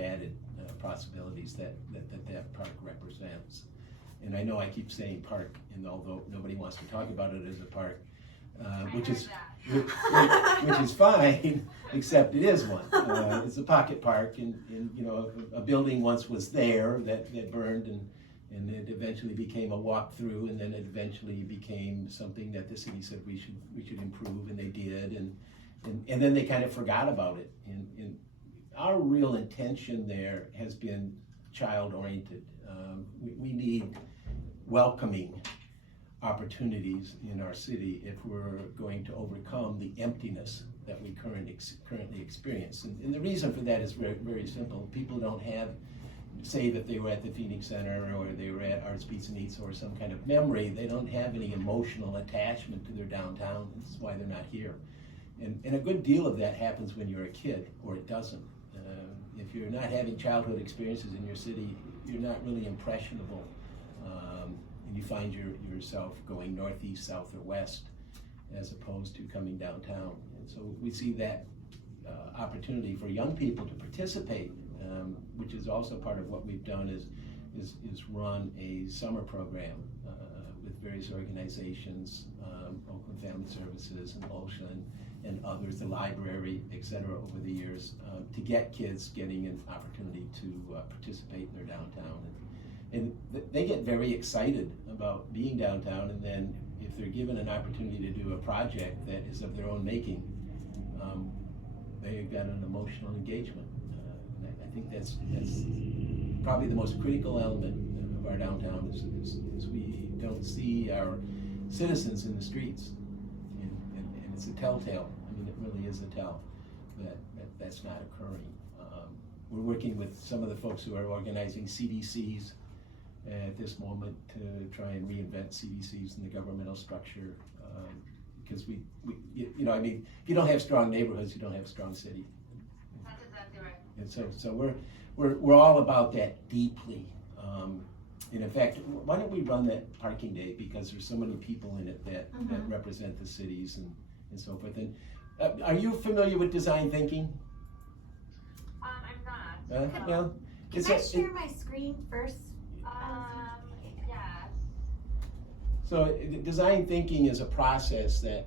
added possibilities that park represents. And I know I keep saying park, and although nobody wants to talk about it as a park, which is fine, except it is one. It's a pocket park, and you know, a building once was there that burned, and it eventually became a walk-through, and then it eventually became something that the city said we should improve, and they did, and then they kind of forgot about it. And our real intention there has been child-oriented. We need welcoming opportunities in our city if we're going to overcome the emptiness that we currently experience. And the reason for that is very, very simple. People don't say that they were at the Phoenix Center or they were at Arts, Beats and Eats or some kind of memory. They don't have any emotional attachment to their downtown. That's why they're not here. And a good deal of that happens when you're a kid, or it doesn't. If you're not having childhood experiences in your city, you're not really impressionable. And you find yourself going northeast, south, or west, as opposed to coming downtown. And so we see that opportunity for young people to participate, which is also part of what we've done is run a summer program with various organizations, Oakland Family Services and OLHSA and others, the library, et cetera, over the years, to get kids getting an opportunity to participate in their downtown. And they get very excited about being downtown, and then if they're given an opportunity to do a project that is of their own making, they've got an emotional engagement. And I think that's probably the most critical element of our downtown is we don't see our citizens in the streets, and it's a telltale. I mean, it really is a tell that's not occurring. We're working with some of the folks who are organizing CDCs at this moment to try and reinvent CDCs in the governmental structure, because you know, I mean, if you don't have strong neighborhoods, you don't have a strong city. That's exactly right. And so we're all about that deeply. And in fact, why don't we run that parking day, because there's so many people in it that represent the cities and so forth. And are you familiar with design thinking? I'm not. Well, Can I share my screen first? Yes. So design thinking is a process that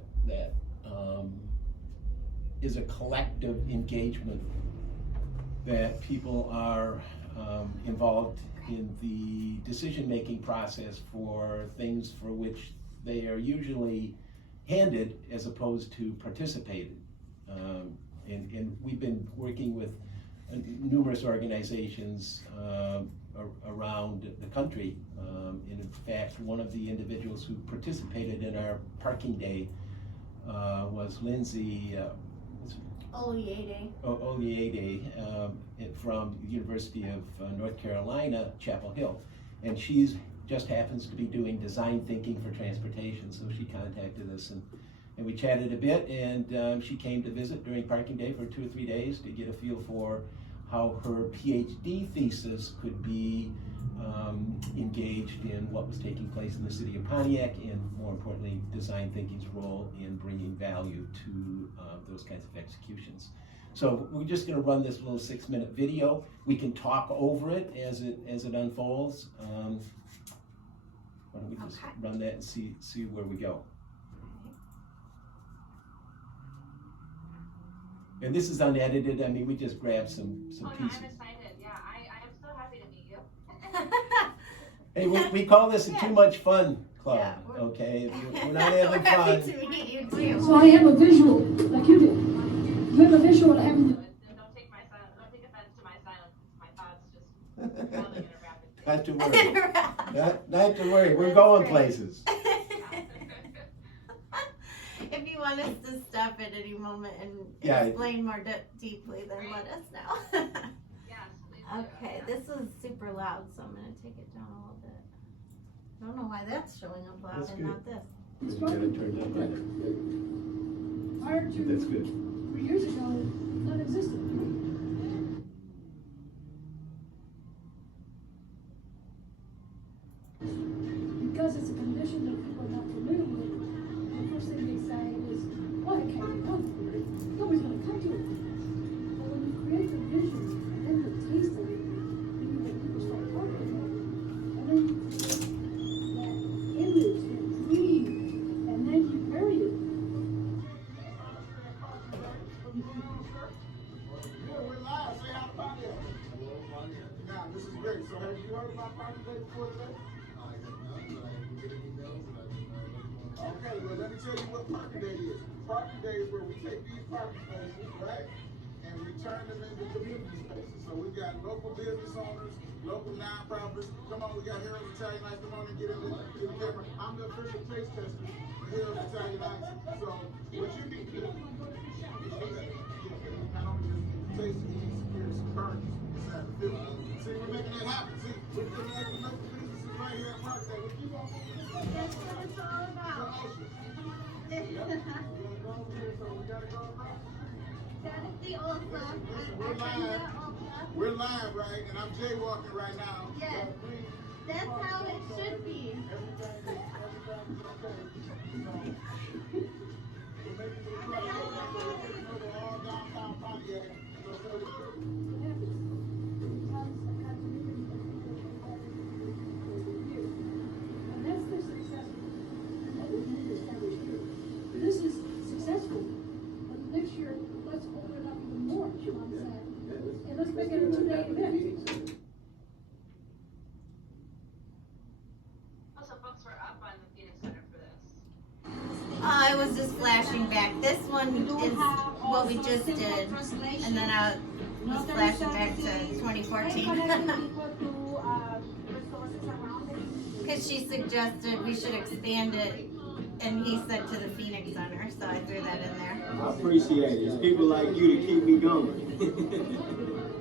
is a collective engagement that people are involved in the decision-making process for things for which they are usually handed as opposed to participated. And we've been working with numerous organizations around the country. And in fact, one of the individuals who participated in our parking day was Lindsay Oliade from the University of North Carolina, Chapel Hill. And she's just happens to be doing design thinking for transportation. So she contacted us and we chatted a bit, and she came to visit during parking day for 2 or 3 days to get a feel for how her PhD thesis could be engaged in what was taking place in the city of Pontiac, and more importantly, design thinking's role in bringing value to those kinds of executions. So we're just going to run this little 6-minute video. We can talk over it as it unfolds. Why don't we just run that and see where we go. And this is unedited. I mean, we just grabbed some pieces. No, I'm excited. Yeah, I am so happy to meet you. Hey, we call this a too much fun club, Yeah, okay? We're not having We're happy fun. to meet you too. So I have a visual, like you do. You have a visual what happened. Don't take offense to my silence. It's my thoughts just traveling at a rapid pace. Not to worry. Not to worry. We're going places. If you want us to stop at any moment and explain more deeply, then let us know. Yes, please do. Okay, this is super loud, so I'm going to take it down a little bit. I don't know why that's showing up loud That's and good. not this. Let's get it turned up. Prior to That's good. 3 years ago, non-existent. Because it's a condition that people are not familiar with, the first thing they say is, well, it can't come. Nobody's going to come to it. But when you create the vision and then the taste heard about Parking Day before today? I have not, but I am getting emails and I Okay, well, let me tell you what Parking Day is. Parking Day is where we take these parking spaces, right, and we turn them into community spaces. So we got local business owners, local nonprofits. Come on, we got Harold's Italian Nights. Come on and get in the camera. I'm the official taste tester for Harold's Italian Nights. So what you need to do is not only just taste it, you need to secure some burgers inside the building. See, we're making that happen. See, we're putting that local businesses right here at Park Day. We keep on moving. That's what it's all about. Yep. We gotta go over here, so we gotta go around. That is the OLHSA. We're live. We're live, right? And I'm jaywalking right now. Yes. That's how it should be. Everything is okay. We're making it across all downtown Pontiac. And that's the success that we need to establish here. This is successful, but next year, let's open it up even more, you know what I'm saying? And let's make it a 2-day event. Also, books were up on the Phoenix Center for this. I was just flashing back. This one is what we just did, and then I was flashing back to 2014. Because she suggested we should expand it, and he said to the Phoenix Center, so I threw that in there. I appreciate it. It's people like you to keep me going.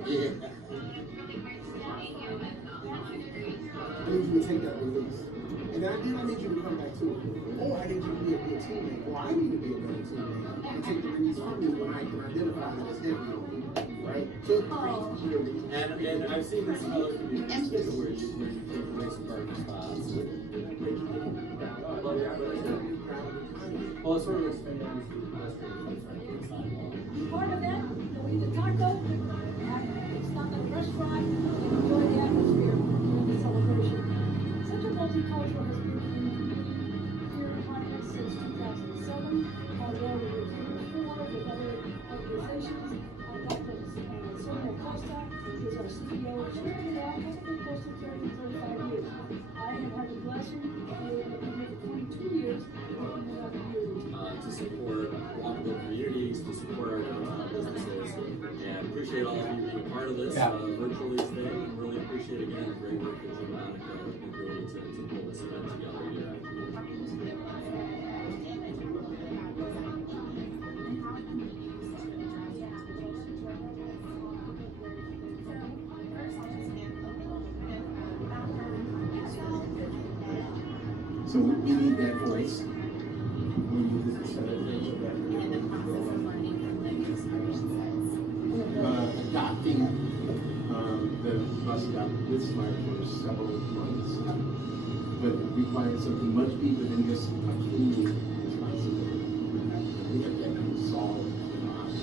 Yeah. I need you to take that release. And I need you to come back to it. Or I need you to be a good teammate. Or I need to be a better teammate. And take the release from me when I can identify that it's heavy on me. Right? Take the release. And I've seen this in other communities too, where you take away some parking spots. Well, it's sort of expanding to the pedestrian. Part of that, we eat the taco, stop at a restaurant, enjoy the atmosphere during the celebration. Such a multicultural has been here in Pontiac since 2007, although we were here before with other organizations. Dr. Senator Rosemary is our CEO. She's been around, has been close to 35 years. I have had the blessing of 22 years working with other communities. To support walkable communities, to support our downtown businesses, and appreciate all of you being a part of this virtually today. And really appreciate again the great work that Jim and Monica have been doing to pull this event together year after year. So we need that voice. We need the celebration adopting the bus stop with SMART for several months, but it requires something much deeper than just a cleaning responsibility. We have to solve the problem.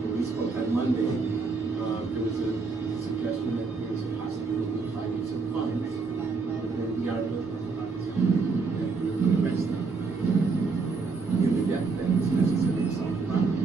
When we spoke on Monday, there was a suggestion that there was a possibility of finding some funds, and we are looking for funds. And we're going to rest them in the depth that is necessary to solve the problem.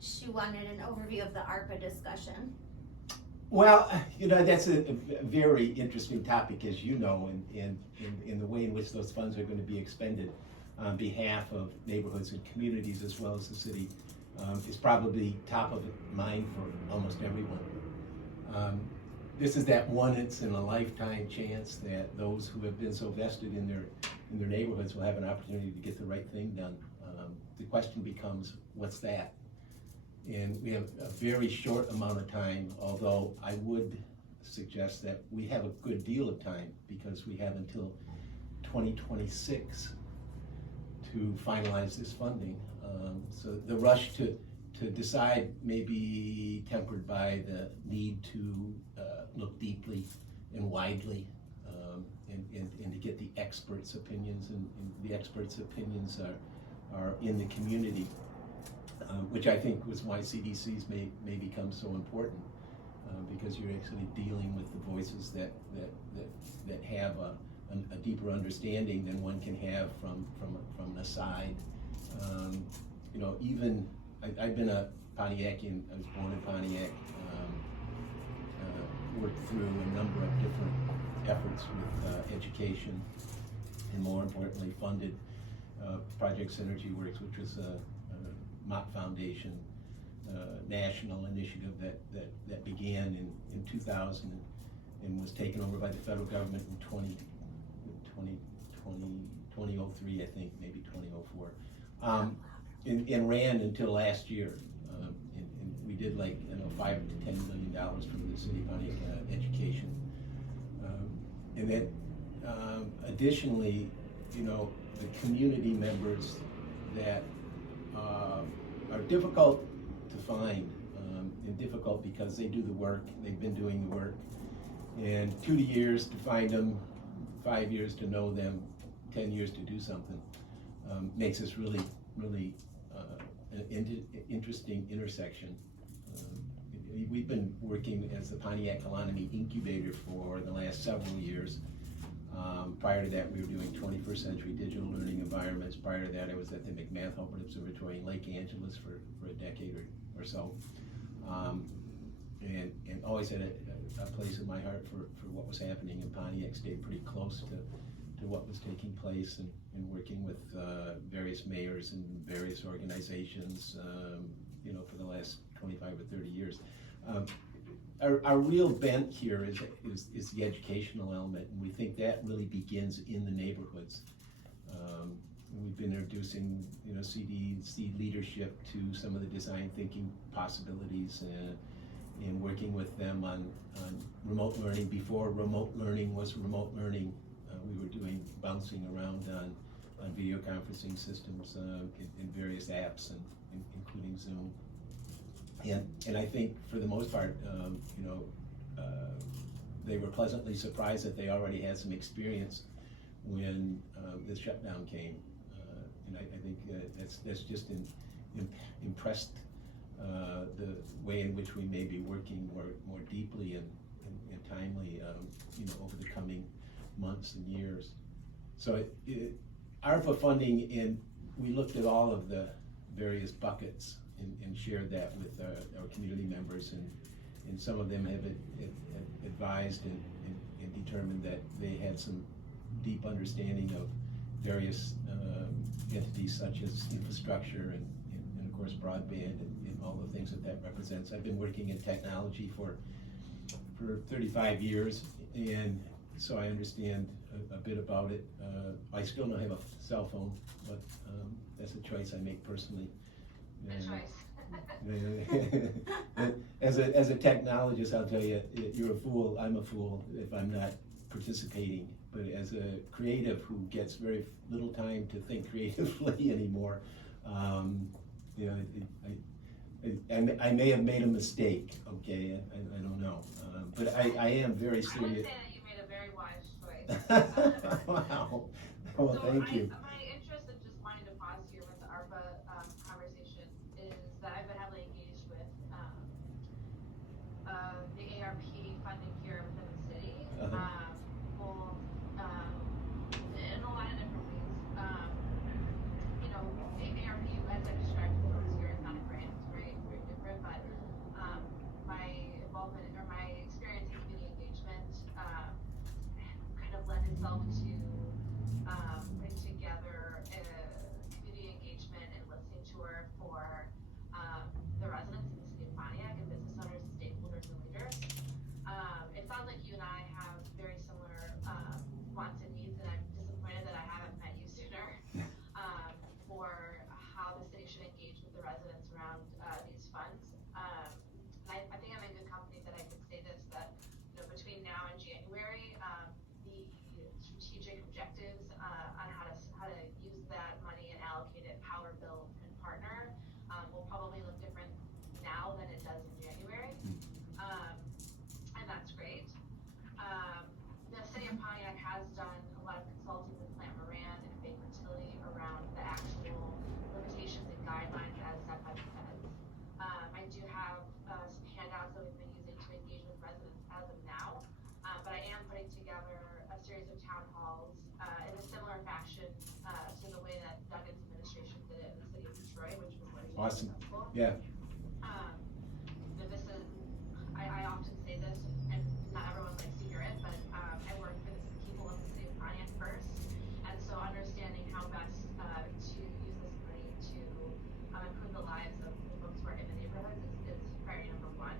She wanted an overview of the ARPA discussion. Well, you know, that's a very interesting topic, as you know, in the way in which those funds are going to be expended on behalf of neighborhoods and communities as well as the city is probably top of mind for almost everyone. this is that once in a lifetime chance that those who have been so vested in their neighborhoods will have an opportunity to get the right thing done. The question becomes, what's that? And we have a very short amount of time, although I would suggest that we have a good deal of time because we have until 2026 to finalize this funding. So the rush to decide may be tempered by the need to look deeply and widely and to get the experts' opinions, and the experts' opinions are in the community, which I think was why CDCs may become so important, because you're actually dealing with the voices that have a deeper understanding than one can have from the side. You know, even I've been a Pontiacian. I was born in Pontiac. Worked through a number of different efforts with education, and more importantly, funded Project Synergy Works, which was a Mott Foundation national initiative that began in 2000 and was taken over by the federal government in 2003, I think, maybe 2004, and ran until last year. And we did $5 to $10 million from the city of Pontiac education, and then additionally, you know, the community members that are difficult to find, and difficult because they do the work, they've been doing the work, and 2 years to find them, 5 years to know them, 10 years to do something, makes this really an interesting intersection. We've been working as the Pontiac Economy Incubator for the last several years. Prior to that, we were doing 21st century digital learning environments. Prior to that, I was at the McMath Hulbert Observatory in Lake Angeles for a decade or so. And always had a place in my heart for what was happening in Pontiac. Stayed pretty close to what was taking place, and working with various mayors and various organizations, you know, for the last 25 or 30 years. Our real bent here is the educational element, and we think that really begins in the neighborhoods. We've been introducing, you know, seed leadership to some of the design thinking possibilities, and working with them on remote learning. Before remote learning was remote learning, we were doing bouncing around on video conferencing systems in various apps, and including Zoom. And I think for the most part, you know, they were pleasantly surprised that they already had some experience when the shutdown came. And I think that's just impressed the way in which we may be working more deeply and timely, you know, over the coming months and years. So ARPA funding, and we looked at all of the various buckets and shared that with our community members, and some of them have advised and determined that they had some deep understanding of various entities such as infrastructure and of course broadband and all the things that represents. I've been working in technology for 35 years, and so I understand a bit about it. I still don't have a cell phone, but that's a choice I make personally. Good choice. As a technologist, I'll tell you, you're a fool, I'm a fool if I'm not participating. But as a creative who gets very little time to think creatively anymore, you know, I may have made a mistake, okay, I don't know. But I am very serious. I would say that you made a very wise choice. Wow. Well, so thank you. My interest in just wanting to pause here with the ARPA conversation is that I've been heavily engaged with the ARP funding here within the city, both in a lot of different ways. You know, ARP, as I described before, is very kind of grand, it's very different, but my involvement or my experience in community engagement kind of led itself to putting together a community engagement and listening tour for the residents in the city of Pontiac and business owners and stakeholders and leaders. It sounds and I have very similar wants and needs, and I'm disappointed that I haven't met you sooner for how the city should engage with the residents around these funds. I think I'm in good company that I could say this, that between now and January, the strategic objectives on how to use that money and allocate it, power, build, and partner will probably look different now than it does in January, and that's great. The city of Pontiac has done a lot of consulting with Plante Moran and Baker around the actual limitations and guidelines as set by the feds. I do have some handouts that we've been using to engage with residents as of now, but I am putting together a series of town halls in a similar fashion to the way that Duggan's administration did it in the city of Detroit, which was very Awesome. successful. Yeah. This is, I often say this, and not everyone likes to hear it, but I work for the people of the city of Pontiac first, and so understanding how best to use this money to improve the lives of the folks who are in the neighborhoods is priority number one.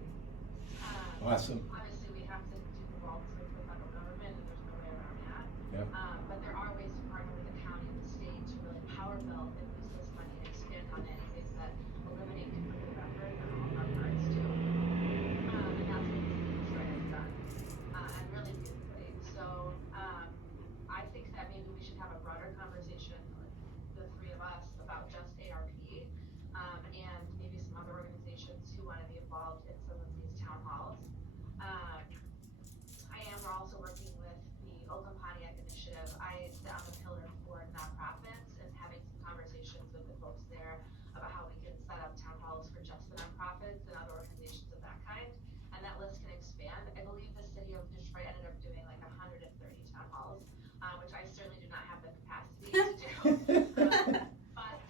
Awesome. Obviously, we have to do the vaults with the federal government, and there's no way around that. Yeah. But there are ways to partner with the county and the state to really power build and use this money and expand on it in ways that eliminate duplicate effort on all of our parts too. And that's what the city of Detroit has done, and really beautifully. So I think that maybe we should have a broader conversation with the three of us about just ARP, and maybe some other organizations who want to be involved in some of these town halls. We're also working with the Oakland Initiative. I sit on the pillar for nonprofits and having some conversations with the folks there about how we can set up town halls for just the nonprofits and other organizations of that kind. And that list can expand. I believe the city of Detroit ended up doing like 130 town halls, which I certainly do not have the capacity to do. But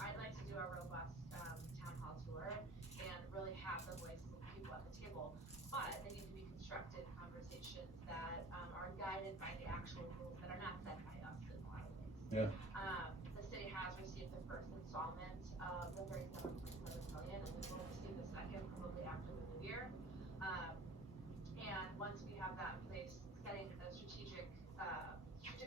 I'd like to do a robust town hall tour and really have the voices of people at the table. But they need to be constructed conversations that are guided by the actual rules that are not set by us in a lot of ways. Yeah. The city has received the first installment of the $37.7 million, and we will receive the second probably after the new year. And once we have that in place, setting the strategic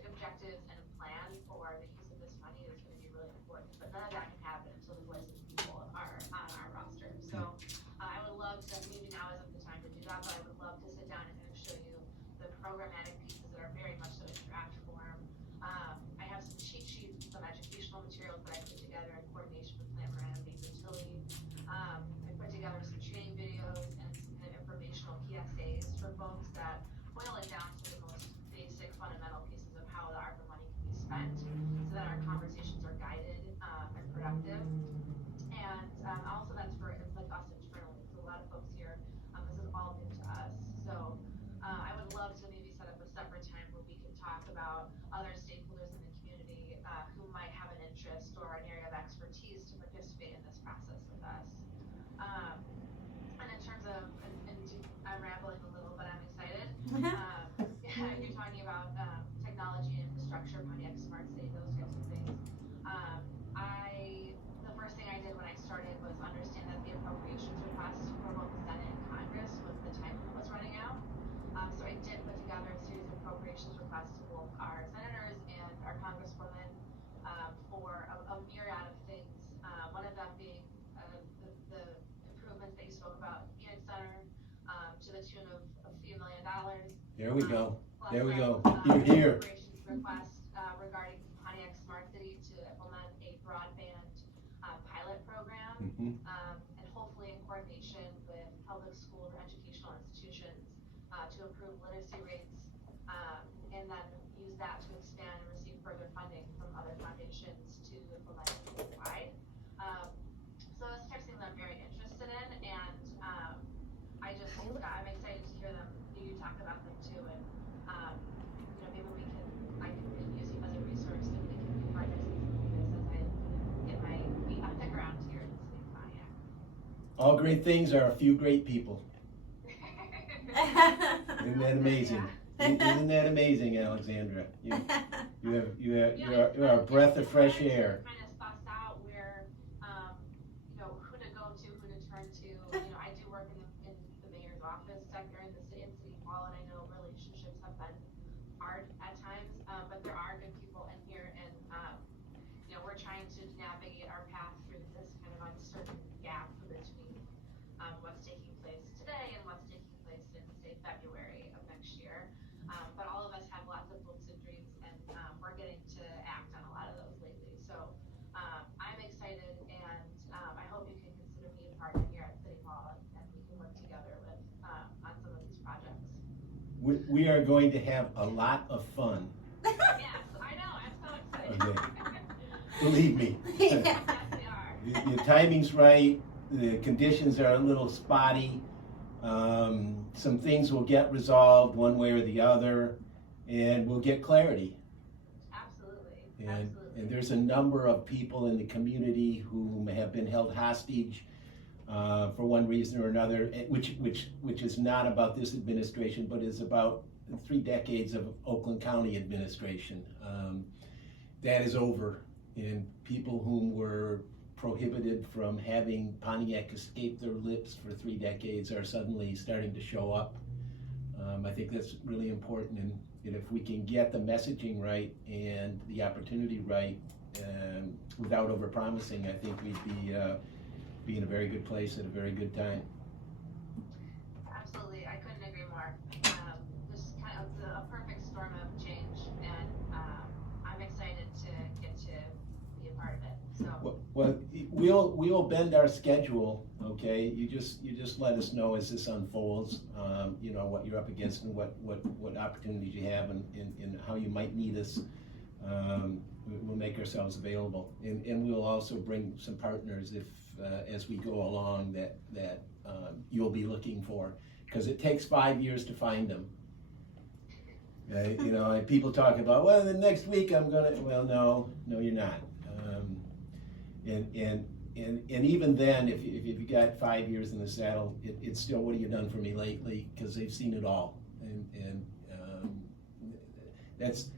objectives and a plan for the use of this money is going to be really important. But none of that can happen until the voices of people are on our roster. So I would love to, maybe now isn't the time to do that, but I would love to sit down and kind of show you the programmatic pieces that are very much so in draft form. I have some cheat sheets, some educational materials that I put together in coordination with Plante Moran and Baker Tilly. I put together some training videos and some kind of informational PSAs for folks that boil it down to the most basic fundamental pieces of how the ARPA money can be spent so that our conversations are guided and productive. And also that's for like us internally, because a lot of folks here, this is all new to us. So I would love to maybe set up a separate time where we can talk about other stakeholders in the community who might have an interest or an area of expertise to participate in this process with us. And in terms of, I'm rambling a little, but I'm excited. You're talking about technology and infrastructure, Pontiac Smart City, those types of things. The first thing I did when I started was understand that the appropriations requests for both the Senate and Congress was the time was running out. So I did put together a series of appropriations requests to both our senators and our congresswomen for a myriad of things. One of them being the improvements that you spoke about in Phoenix Center to the tune of a few $1 million. There we go. There we go. You're here. Appropriations request regarding Pontiac Smart City to implement a broadband pilot program, and hopefully in coordination with public school or educational institutions to improve literacy rates, and then use that to expand and receive further funding from other foundations to implement it statewide. So those types of things I'm very interested in, and I'm excited to hear you talk about them too, and maybe I can use you as a resource and we can be partners in some of this as I get my feet on the ground here in the city of Pontiac. All great things are a few great people. Isn't that amazing? Isn't that amazing, Alexandra? You're a breath of fresh air. Kind of suss out where, who to go to, who to turn to. I do work in the mayor's office sector in but there are good people in here, and you know, we're trying to navigate our path through this kind of uncertain gap between what's taking place today and what's taking place in, say, February of next year. But all of us have lots of hopes and dreams, and we're getting to act on a lot of those lately. So I'm excited, and I hope you can consider me a partner here at City Hall, and we can work together with on some of these projects. We are going to have a lot of fun. Yes, I know. I'm so excited. Okay. Believe me. Yes, we are. The timing's right. The conditions are a little spotty. Some things will get resolved one way or the other, and we'll get clarity. Absolutely. And there's a number of people in the community who have been held hostage for one reason or another, which is not about this administration, but is about 3 decades of Oakland County administration. That is over, and people whom were prohibited from having Pontiac escape their lips for 3 decades are suddenly starting to show up. I think that's really important, and if we can get the messaging right and the opportunity right, without overpromising, I think we'd be in a very good place at a very good time. Absolutely, I couldn't agree more. Just kind of a perfect storm of change, and I'm excited to get to be a part of it. So. Well, we'll bend our schedule. Okay, you just let us know as this unfolds. You know what you're up against and what opportunities you have, and how you might need us. We'll make ourselves available, and we'll also bring some partners if as we go along that you'll be looking for, because it takes 5 years to find them. You know, people talk about, well, the next week I'm gonna. Well, no, you're not. And even then, if you got 5 years in the saddle, it's still, what have you done for me lately? Because they've seen it all, and that's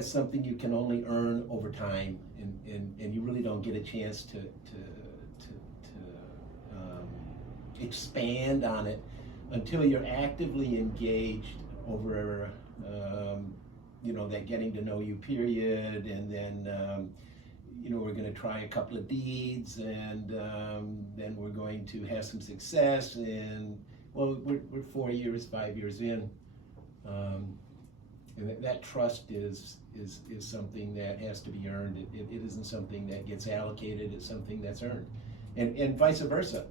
something you can only earn over time, and you really don't get a chance to expand on it until you're actively engaged over you know, that getting to know you period, and then you know, we're going to try a couple of deeds, and then we're going to have some success, and well, we're 4 years, 5 years in, and that trust is something that has to be earned. It isn't something that gets allocated. It's something that's earned, and vice versa.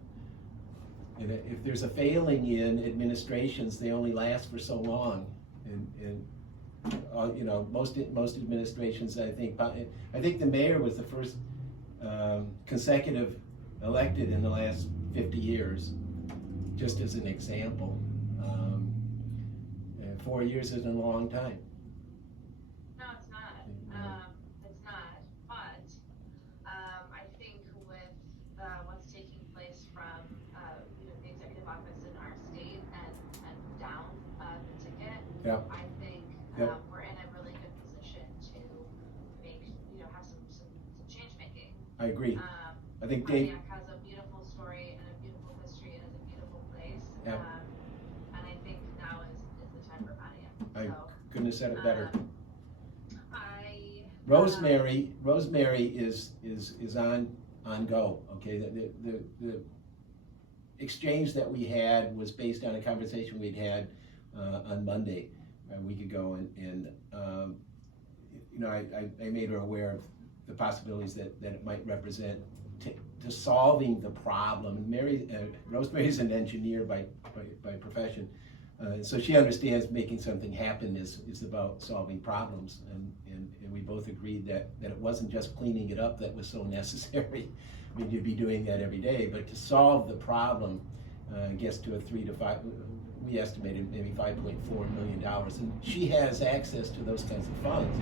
And if there's a failing in administrations, they only last for so long, and you know, most administrations, I think the mayor was the first consecutive elected in the last 50 years, just as an example. And 4 years isn't a long time. No, it's not. It's not. But I think with what's taking place from you know, the executive office in our state and down the ticket, Yeah. I think Yep. we're in a really good position to make, you know, have some change making. I agree. I think Pontiac has a beautiful story and a beautiful history and is a beautiful place. Yep. And I think now is the time for Pontiac. I So, couldn't have said it better. Rosemary is on go. Okay, the exchange that we had was based on a conversation we'd had on Monday a week ago, and you know, I made her aware of the possibilities that it might represent to solving the problem. And Rosemary's an engineer by profession, so she understands making something happen is about solving problems, and we both agreed that it wasn't just cleaning it up that was so necessary. I mean, you'd be doing that every day, but to solve the problem gets to a 3 to 5. We estimated maybe $5.4 million, and she has access to those kinds of funds.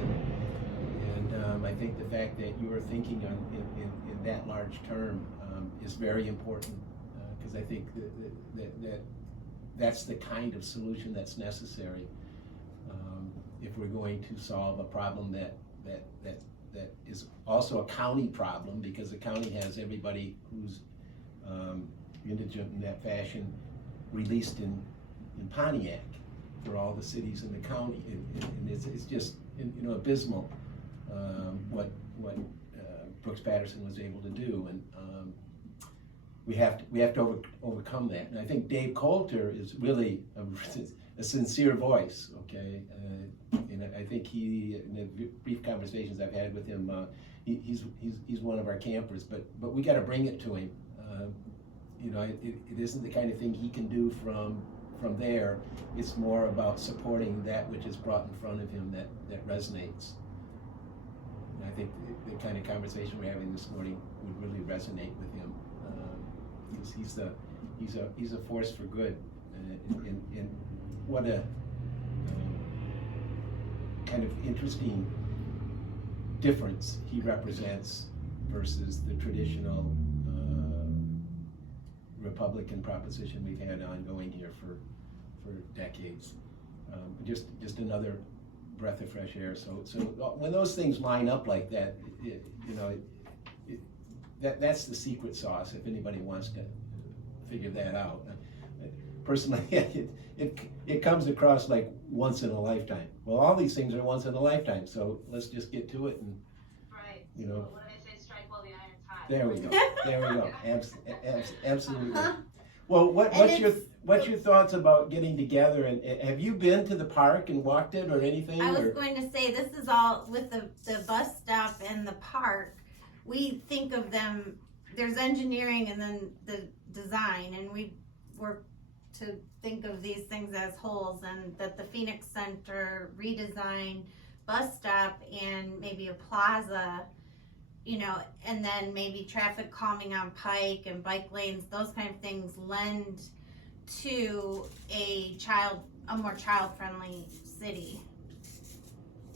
And I think the fact that you are thinking in that large term is very important, because I think that's the kind of solution that's necessary if we're going to solve a problem that is also a county problem, because the county has everybody who's indigent in that fashion released in Pontiac. for all the cities in the county, and it's just, you know, abysmal what Brooks Patterson was able to do, and we have to overcome that. And I think Dave Coulter is really a sincere voice. Okay, and I think in the brief conversations I've had with him, he's one of our campers. But we got to bring it to him. You know, it isn't the kind of thing he can do from there. It's more about supporting that which is brought in front of him that resonates. And I think the kind of conversation we're having this morning would really resonate with him. He's a force for good, and what a kind of interesting difference he represents versus the traditional Republican proposition we've had ongoing here for decades. Just another breath of fresh air. So when those things line up like that, that's the secret sauce. If anybody wants to figure that out, personally, it comes across like once in a lifetime. Well, all these things are once in a lifetime, so let's just get to it and right. You know. What do they say? Strike while the iron's hot. There we go. There we go. Absolutely. Well, what's your thoughts about getting together? And have you been to the park and walked it or anything? I was going to say, this is all with the bus stop and the park. We think of them, there's engineering and then the design, and we work to think of these things as wholes, and that the Phoenix Center redesign bus stop and maybe a plaza, you know, and then maybe traffic calming on Pike and bike lanes, those kind of things lend to a more child-friendly city,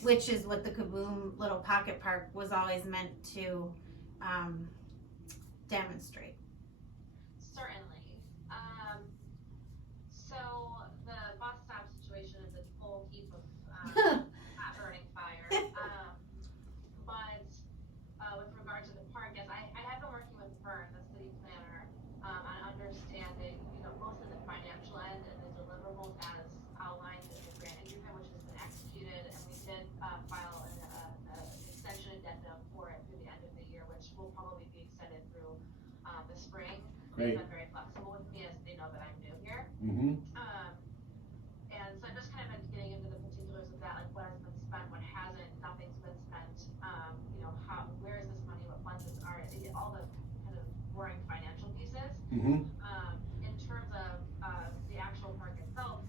which is what the KaBoom little pocket park was always meant to demonstrate. Certainly. So the bus stop situation is a whole heap of hot burning fire. But with regard to the park, yes, I have been working with Vern, the city planner, on understanding, you know, both of the financial end and the deliverables as outlined in the grant agreement, which has been executed, and we did file an extension addendum for it through the end of the year, which will probably be extended through the spring. Great. They've been very flexible with me as they know that I'm new here. Mm-hmm. And so I'm just kind of been getting into the particulars of that, like what has been spent, what hasn't, nothing's been spent, you know, where is this money, what funds are, all the kind of boring financial pieces. Mm-hmm. In terms of the actual park itself,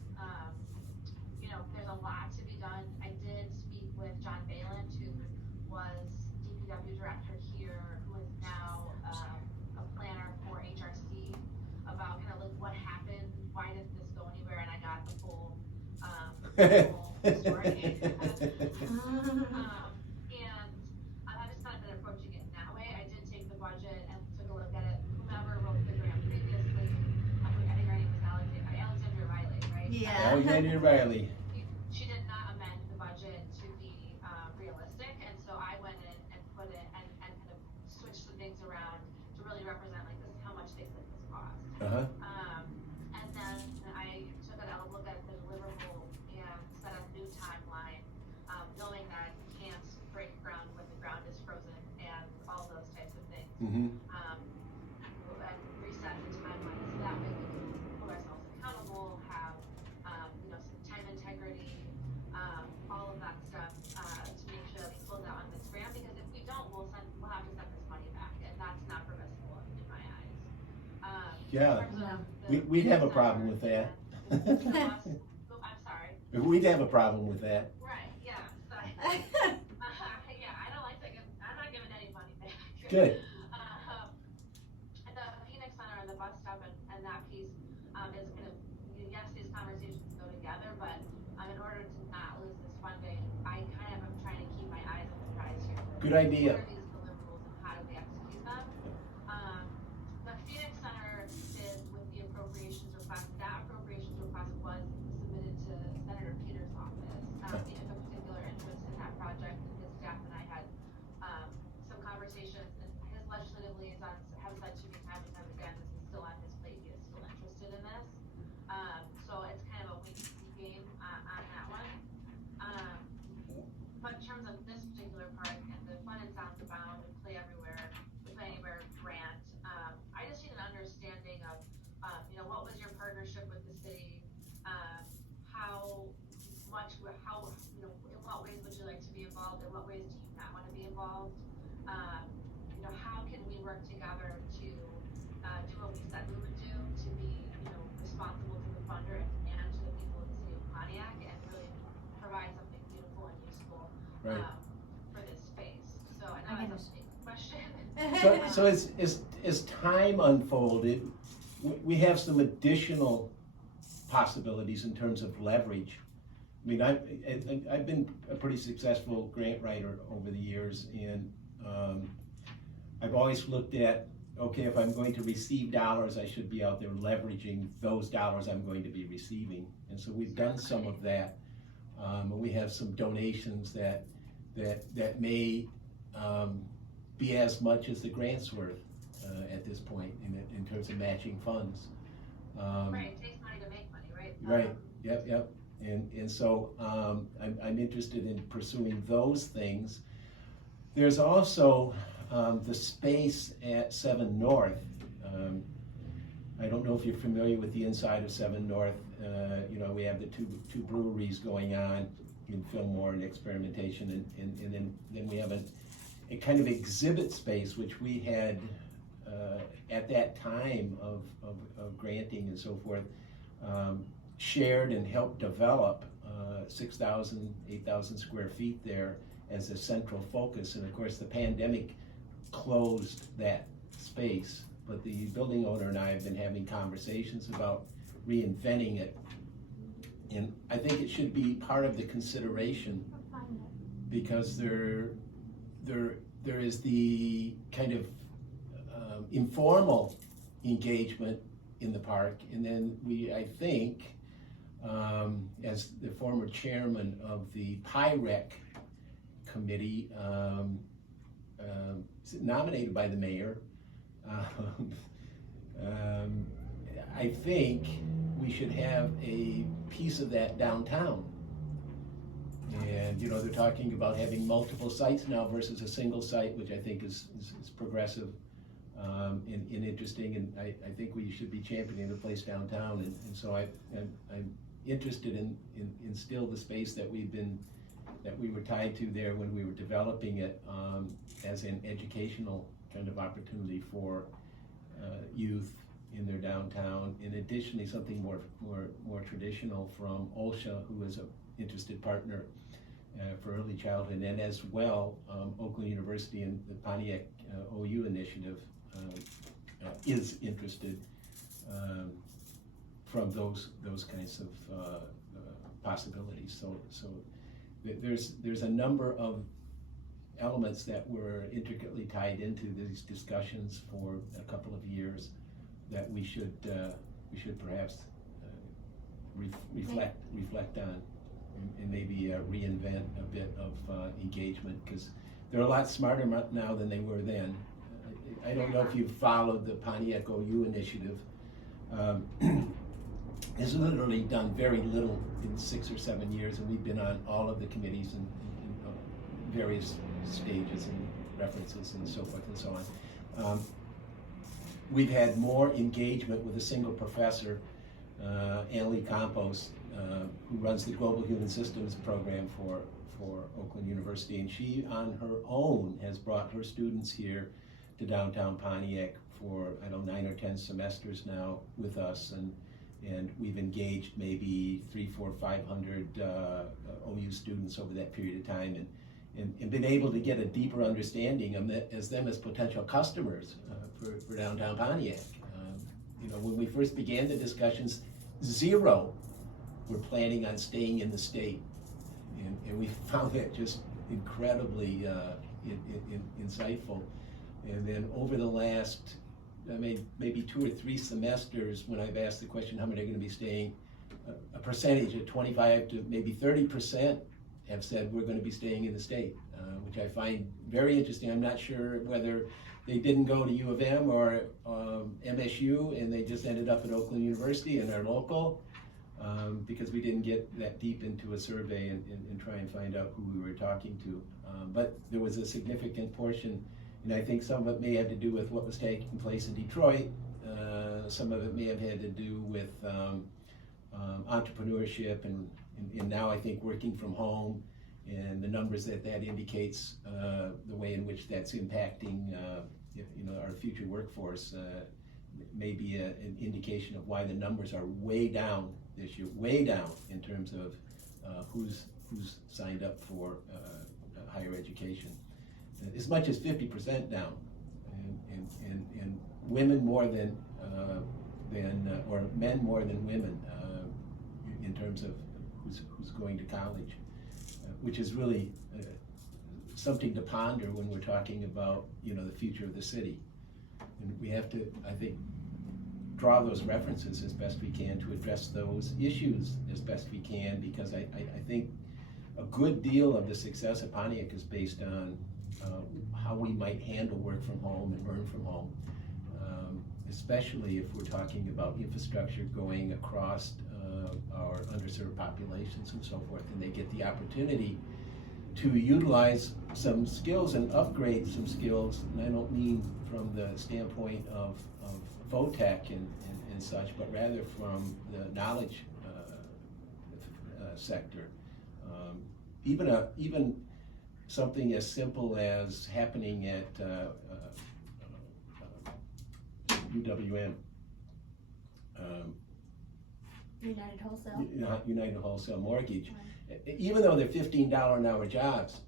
you know, there's a lot to be done. I did speak with John Bayland, who was DPW director here, who is now a planner for HRC, about kind of like what happened, why did this go anywhere, and I got the full story. And I've just kind of been approaching it in that way. I did take the budget and took a look at it. Whomever wrote the grant previously, I think her name was Alexandra Riley, right? Yeah. Alexandra Riley. She did not amend the budget to be realistic, and so I went in and put it and kind of switched some things around to really represent like this is how much they think this cost. Uh-huh. And then I took a look at the deliverable and set a new timeline, knowing that you can't break ground when the ground is frozen and all those types of things. Mm-hmm. And reset the timeline so that way we can hold ourselves accountable, have you know, some time integrity, all of that stuff to make sure that we close out on this grant, because if we don't, we'll have to send this money back, and that's not permissible in my eyes. Yeah. In terms of We'd have a problem with that. I'm sorry. We'd have a problem with that. Right, yeah. So, yeah, I don't like taking, I'm not giving any money back. Good. The Phoenix Center and the bus stop and that piece is kind of, yes, these conversations go together, but in order to not lose this funding, I kind of am trying to keep my eyes on the prize here. Good idea. What are these deliverables and how do we execute them? The Phoenix Center did with the appropriations request, that appropriations request was submitted to Senator Peters' office. He took a particular interest in that project, and his staff and I had some conversations, and his legislative liaisons have said to me time and time again, this is still on his plate, he is still interested in this. So it's kind of a wait-and-see game on partnership with the city, how much, how, you know, in what ways would you like to be involved, in what ways do you not want to be involved? You know, how can we work together to do what we said we would do, to be, you know, responsible to the funder and to the people of the city of Pontiac, and really provide something beautiful and useful for this space. So I know that's a big question. So as time unfolded, we have some additional possibilities in terms of leverage. I mean, I've been a pretty successful grant writer over the years, and I've always looked at, okay, if I'm going to receive dollars, I should be out there leveraging those dollars I'm going to be receiving. And so we've done some of that. We have some donations that may be as much as the grant's worth at this point in terms of matching funds. Right, it takes money to make money, right? Right, yep. And so I'm interested in pursuing those things. There's also the space at 7 North. I don't know if you're familiar with the inside of 7 North. You know, we have the two breweries going on in Filmore Exferimentation, and then we have a kind of exhibit space which we had at that time of granting and so forth, shared and helped develop 6,000, 8,000 square feet there as a central focus. And of course the pandemic closed that space, but the building owner and I have been having conversations about reinventing it. And I think it should be part of the consideration, because there is the kind of informal engagement in the park, and then I think, as the former chairman of the PIREC committee, nominated by the mayor, I think we should have a piece of that downtown. And you know, they're talking about having multiple sites now versus a single site, which I think is progressive and interesting, and I think we should be championing the place downtown. And so I'm interested in still the space that we were tied to there when we were developing it, as an educational kind of opportunity for youth in their downtown, and additionally something more traditional from OLHSA, who is an interested partner for early childhood, and as well Oakland University and the Pontiac OU Initiative is interested from those kinds of possibilities. So there's a number of elements that were intricately tied into these discussions for a couple of years that we should perhaps reflect on, and maybe reinvent a bit of engagement, because they're a lot smarter now than they were then. I don't know if you've followed the Pontiac OU Initiative. It's literally done very little in 6 or 7 years, and we've been on all of the committees in various stages and references and so forth and so on. We've had more engagement with a single professor, Annalie Campos, who runs the Global Human Systems program for Oakland University, and she on her own has brought her students here to downtown Pontiac for, I don't know, 9 or 10 semesters now with us, and we've engaged maybe 300, 400, 500 OU students over that period of time, and been able to get a deeper understanding of them as potential customers for downtown Pontiac. You know, when we first began the discussions, 0 were planning on staying in the state, and we found that just incredibly insightful. And then over the last, maybe 2 or 3 semesters, when I've asked the question, how many are going to be staying, a percentage of 25 to maybe 30% have said we're going to be staying in the state, which I find very interesting. I'm not sure whether they didn't go to U of M or MSU and they just ended up at Oakland University and are local, because we didn't get that deep into a survey and try and find out who we were talking to. But there was a significant portion, and I think some of it may have to do with what was taking place in Detroit, some of it may have had to do with entrepreneurship and now I think working from home and the numbers that indicates, the way in which that's impacting our future workforce may be an indication of why the numbers are way down this year, way down in terms of who's signed up for higher education. As much as 50% down, and women more than or men more than women in terms of who's going to college, which is really something to ponder when we're talking about the future of the city. And we have to, I think, draw those references as best we can to address those issues as best we can, because I think a good deal of the success of Pontiac is based on how we might handle work from home and learn from home, especially if we're talking about infrastructure going across our underserved populations and so forth, and they get the opportunity to utilize some skills and upgrade some skills. And I don't mean from the standpoint of VOTEC and such, but rather from the knowledge sector. Even something as simple as happening at UWM. United Wholesale. United Wholesale Mortgage. Even though they're $15 an hour jobs,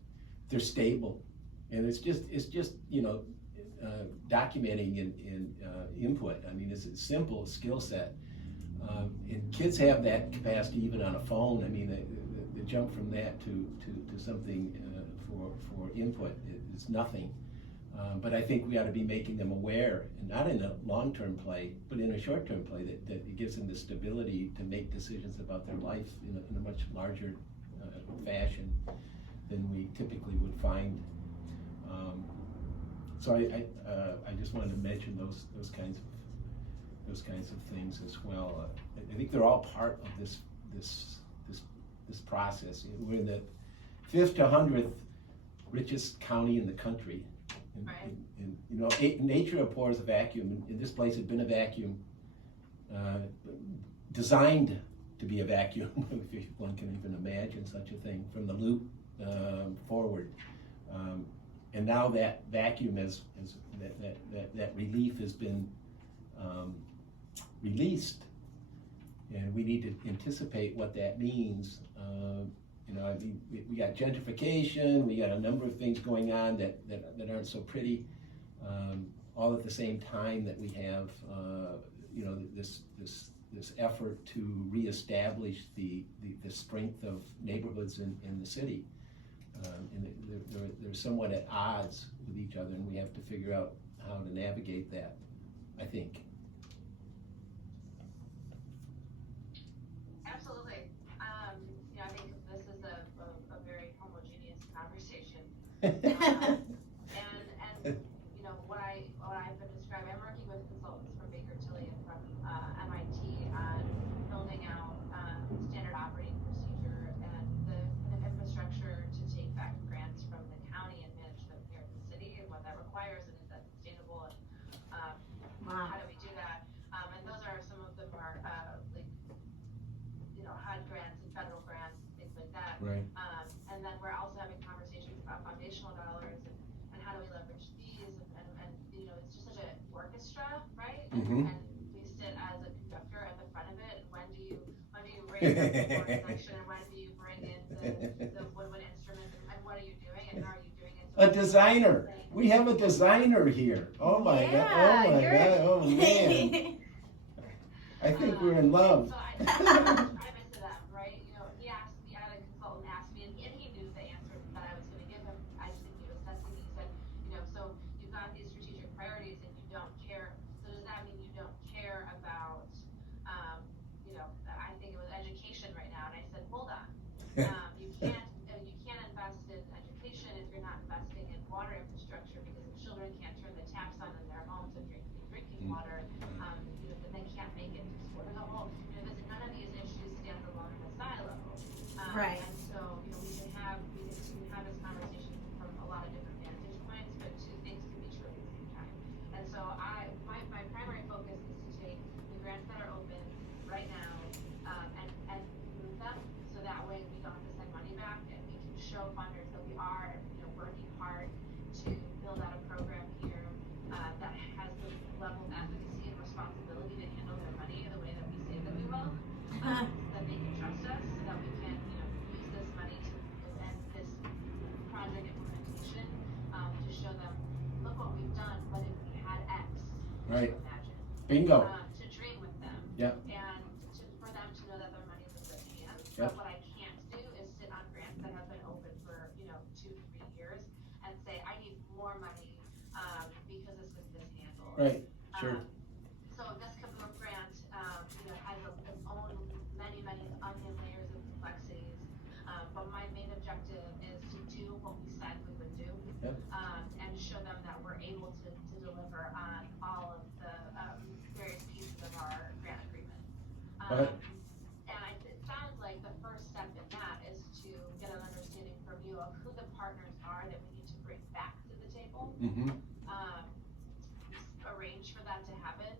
they're stable, and it's just documenting in input. I mean, it's a simple skill set, and kids have that capacity even on a phone. I mean, the jump from that to something for input is nothing. But I think we ought to be making them aware, and not in a long-term play, but in a short-term play, that it gives them the stability to make decisions about their life in a much larger fashion than we typically would find. So I just wanted to mention those kinds of things as well. I think they're all part of this process. We're in the 5th to 100th richest county in the country. And nature abhors a vacuum, and this place had been a vacuum, designed to be a vacuum, if one can even imagine such a thing, from the loop forward. And now that vacuum that relief has been released, and we need to anticipate what that means. I mean, we got gentrification, we got a number of things going on that aren't so pretty, all at the same time that we have, this effort to reestablish the strength of neighborhoods in the city. And they're somewhat at odds with each other, and we have to figure out how to navigate that, I think. Absolutely. I think this is a very homogeneous conversation. And what I've been describing, I'm working with consultants from Baker Tilly and from MIT on building out standard operating procedure and the infrastructure to take back grants from the county and manage them here in the city, and what that requires, and is that sustainable, and how do we do that? And those are some of the more HUD grants and federal grants, things like that. Right. And then we're also having conversations about foundational dollars and how do we leverage these, and it's just such an orchestra, right? Mm-hmm. And we sit as a conductor at the front of it, and when do you raise up the horn section, and when do you bring in the woodwind instruments, and what are you doing, and how are you doing it? A designer. We have a designer here. Oh my God. Oh my God. Oh man. I think we're in love. So I into them, right? He had a consultant ask me, and he knew the answer that I was going to give him. I just think he was testing me. He said, so you've got these strategic priorities and you don't care. So does that mean you don't care about, I think it was education right now? And I said, hold on. You can't invest in education if you're not investing in water infrastructure, because if children can't turn the taps on in their homes and drinking water, then they can't make it through school. There's a whole, none of these issues Right. to imagine. Bingo. To dream with them. Yep. And for them to know that their money's in good hands. Yep. But what I can't do is sit on grants that have been open for, 2-3 years and say, I need more money, because this is mishandled. Right, sure. So this KaBoom grant, has its own many onion layers of complexities. But my main objective is to do what we said we would do. Yep. And show them that we're able to deliver on all of the, various pieces of our grant agreement. Right. And it sounds like the first step in that is to get an understanding from you of who the partners are that we need to bring back to the table. Mm-hmm. Arrange for that to happen.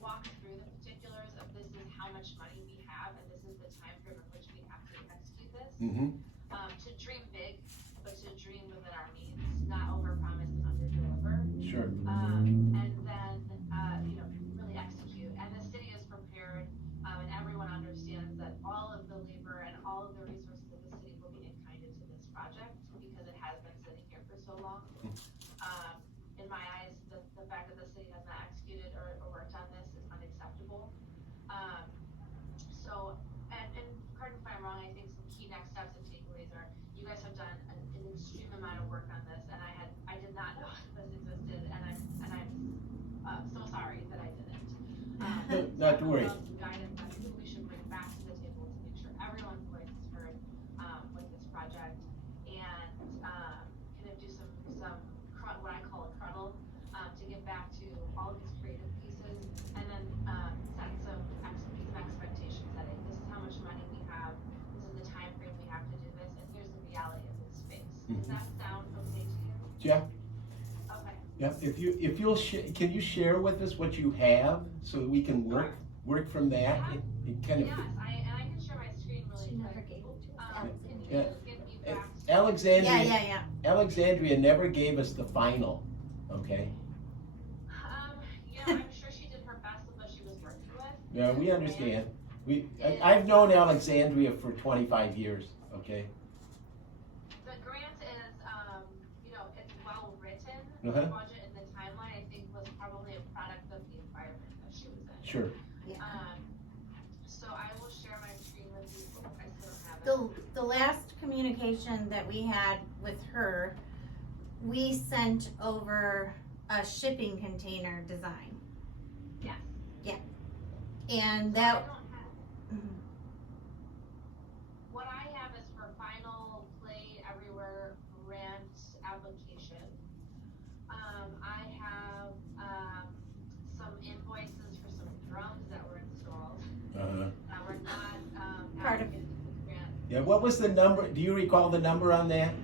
Walk through the particulars of this is how much money we have and this is the time frame in which we have to execute this. Mm-hmm. To dream big, but to dream within our means, not overpromise and underdeliver. Sure. And then, really execute. And the city is prepared, and everyone understands that all of the labor and all of the resources of the city will be in-kinded to this project because it has been sitting here for so long. In my eyes, the fact that the city has not executed or worked on this is unacceptable. And correct me if I'm wrong, I think some key next steps and takeaways are, you guys have done an extreme amount of work on this, and I did not know this existed, and I'm so sorry that I didn't. Not to worry. Guidance on who we should bring back to the table to make sure everyone's voice is heard, with this project, and, kind of do some what I call a CRUDDLE, to get back to all of these creative pieces, and then, set some expectation setting. This is how much money we have, this is the time frame we have to do this, and here's the reality of this space. Does that sound okay to you? Yeah. Okay. Yeah. If you'll can you share with us what you have so that we can work from that? It kind of. Yes, I can share my screen really She quick. never gave it to us. Can you Yeah. get me back to? Alexandria. Yeah. Alexandria never gave us the final. Okay. I'm sure she did her best with what she was working with. Yeah, we understand. I've known Alexandria for 25 years. Okay. The grant is, it's well written. Uh-huh. The budget and the timeline, I think, was probably a product of the environment that she was in. Sure. So I will share my screen with you. I still don't have it. The last communication that we had with her, we sent over a shipping container design. Yes. And So that, I don't have. Mhm. What I have is for final Play Everywhere grant application. I have, some invoices for some drums that were installed, that were not, Part of- allocated to the grant. Yeah. What was the number? Do you recall the number on that?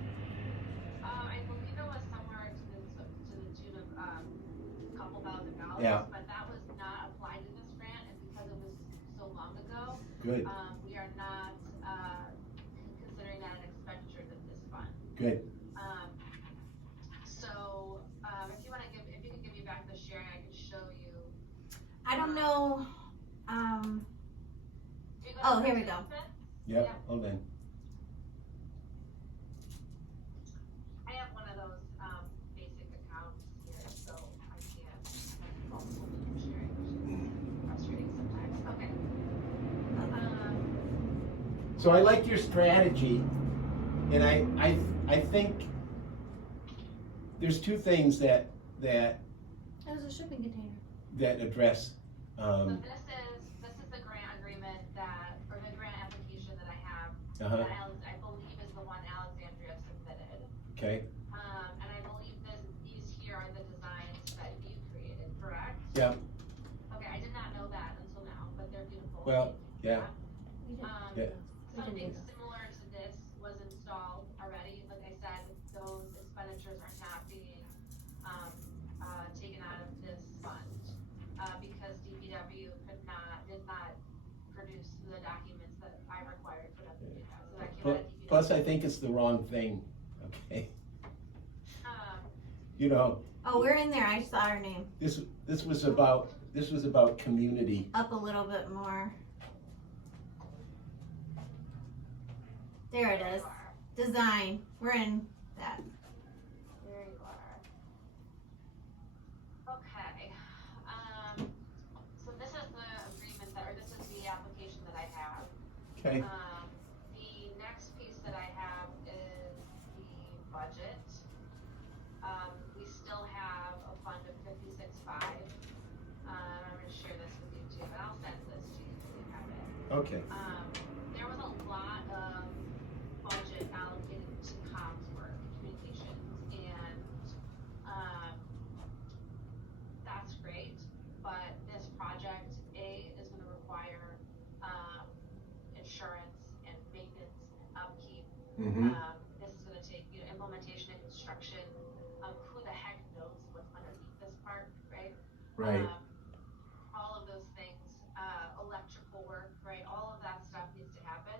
I believe it was somewhere to the tune of, a couple $1,000. Yeah. But that was not applied to this grant, and because it was so long ago, Good. we are not, considering that an expenditure to this fund. Good. So, if you could give me back the sharing, I can show you. I don't know, Do you Oh, here we go. Yep. Yeah. Hold on. I have one of those, basic accounts here, so I can't have multiple people sharing, which is frustrating sometimes. Okay. So I like your strategy, and I think there's two things that it was a shipping container. address. So this is the grant agreement or the grant application that I have, Uh-huh. that I believe is the one Alexandria submitted. Okay. And I believe these here are the designs that you created, correct? Yeah. Okay, I did not know that until now, but they're beautiful. Well, Thank you. yeah. Yeah. Something similar to this was installed already. Like I said, those expenditures are not being, taken out of this fund, because DPW did not produce the documents that I required for them to do that. So that came out of DPW. Plus, I think it's the wrong thing. Okay. Oh, we're in there, I saw her name. This was about community. Up a little bit more. There it is. Design, we're in that. There you are. Okay. Okay. The next piece that I have is the budget. We still have a fund of 56.5. I'm gonna share this with you too, but I'll send this to you so you have it. Okay. There was a lot of budget allocated to comms work, communications, and that's great, but this project, A, is gonna require insurance and maintenance and upkeep. Mm-hmm. This is gonna take, implementation and construction. Who the heck knows what's underneath this part, right? Right. All of those things, electrical work, right? All of that stuff needs to happen.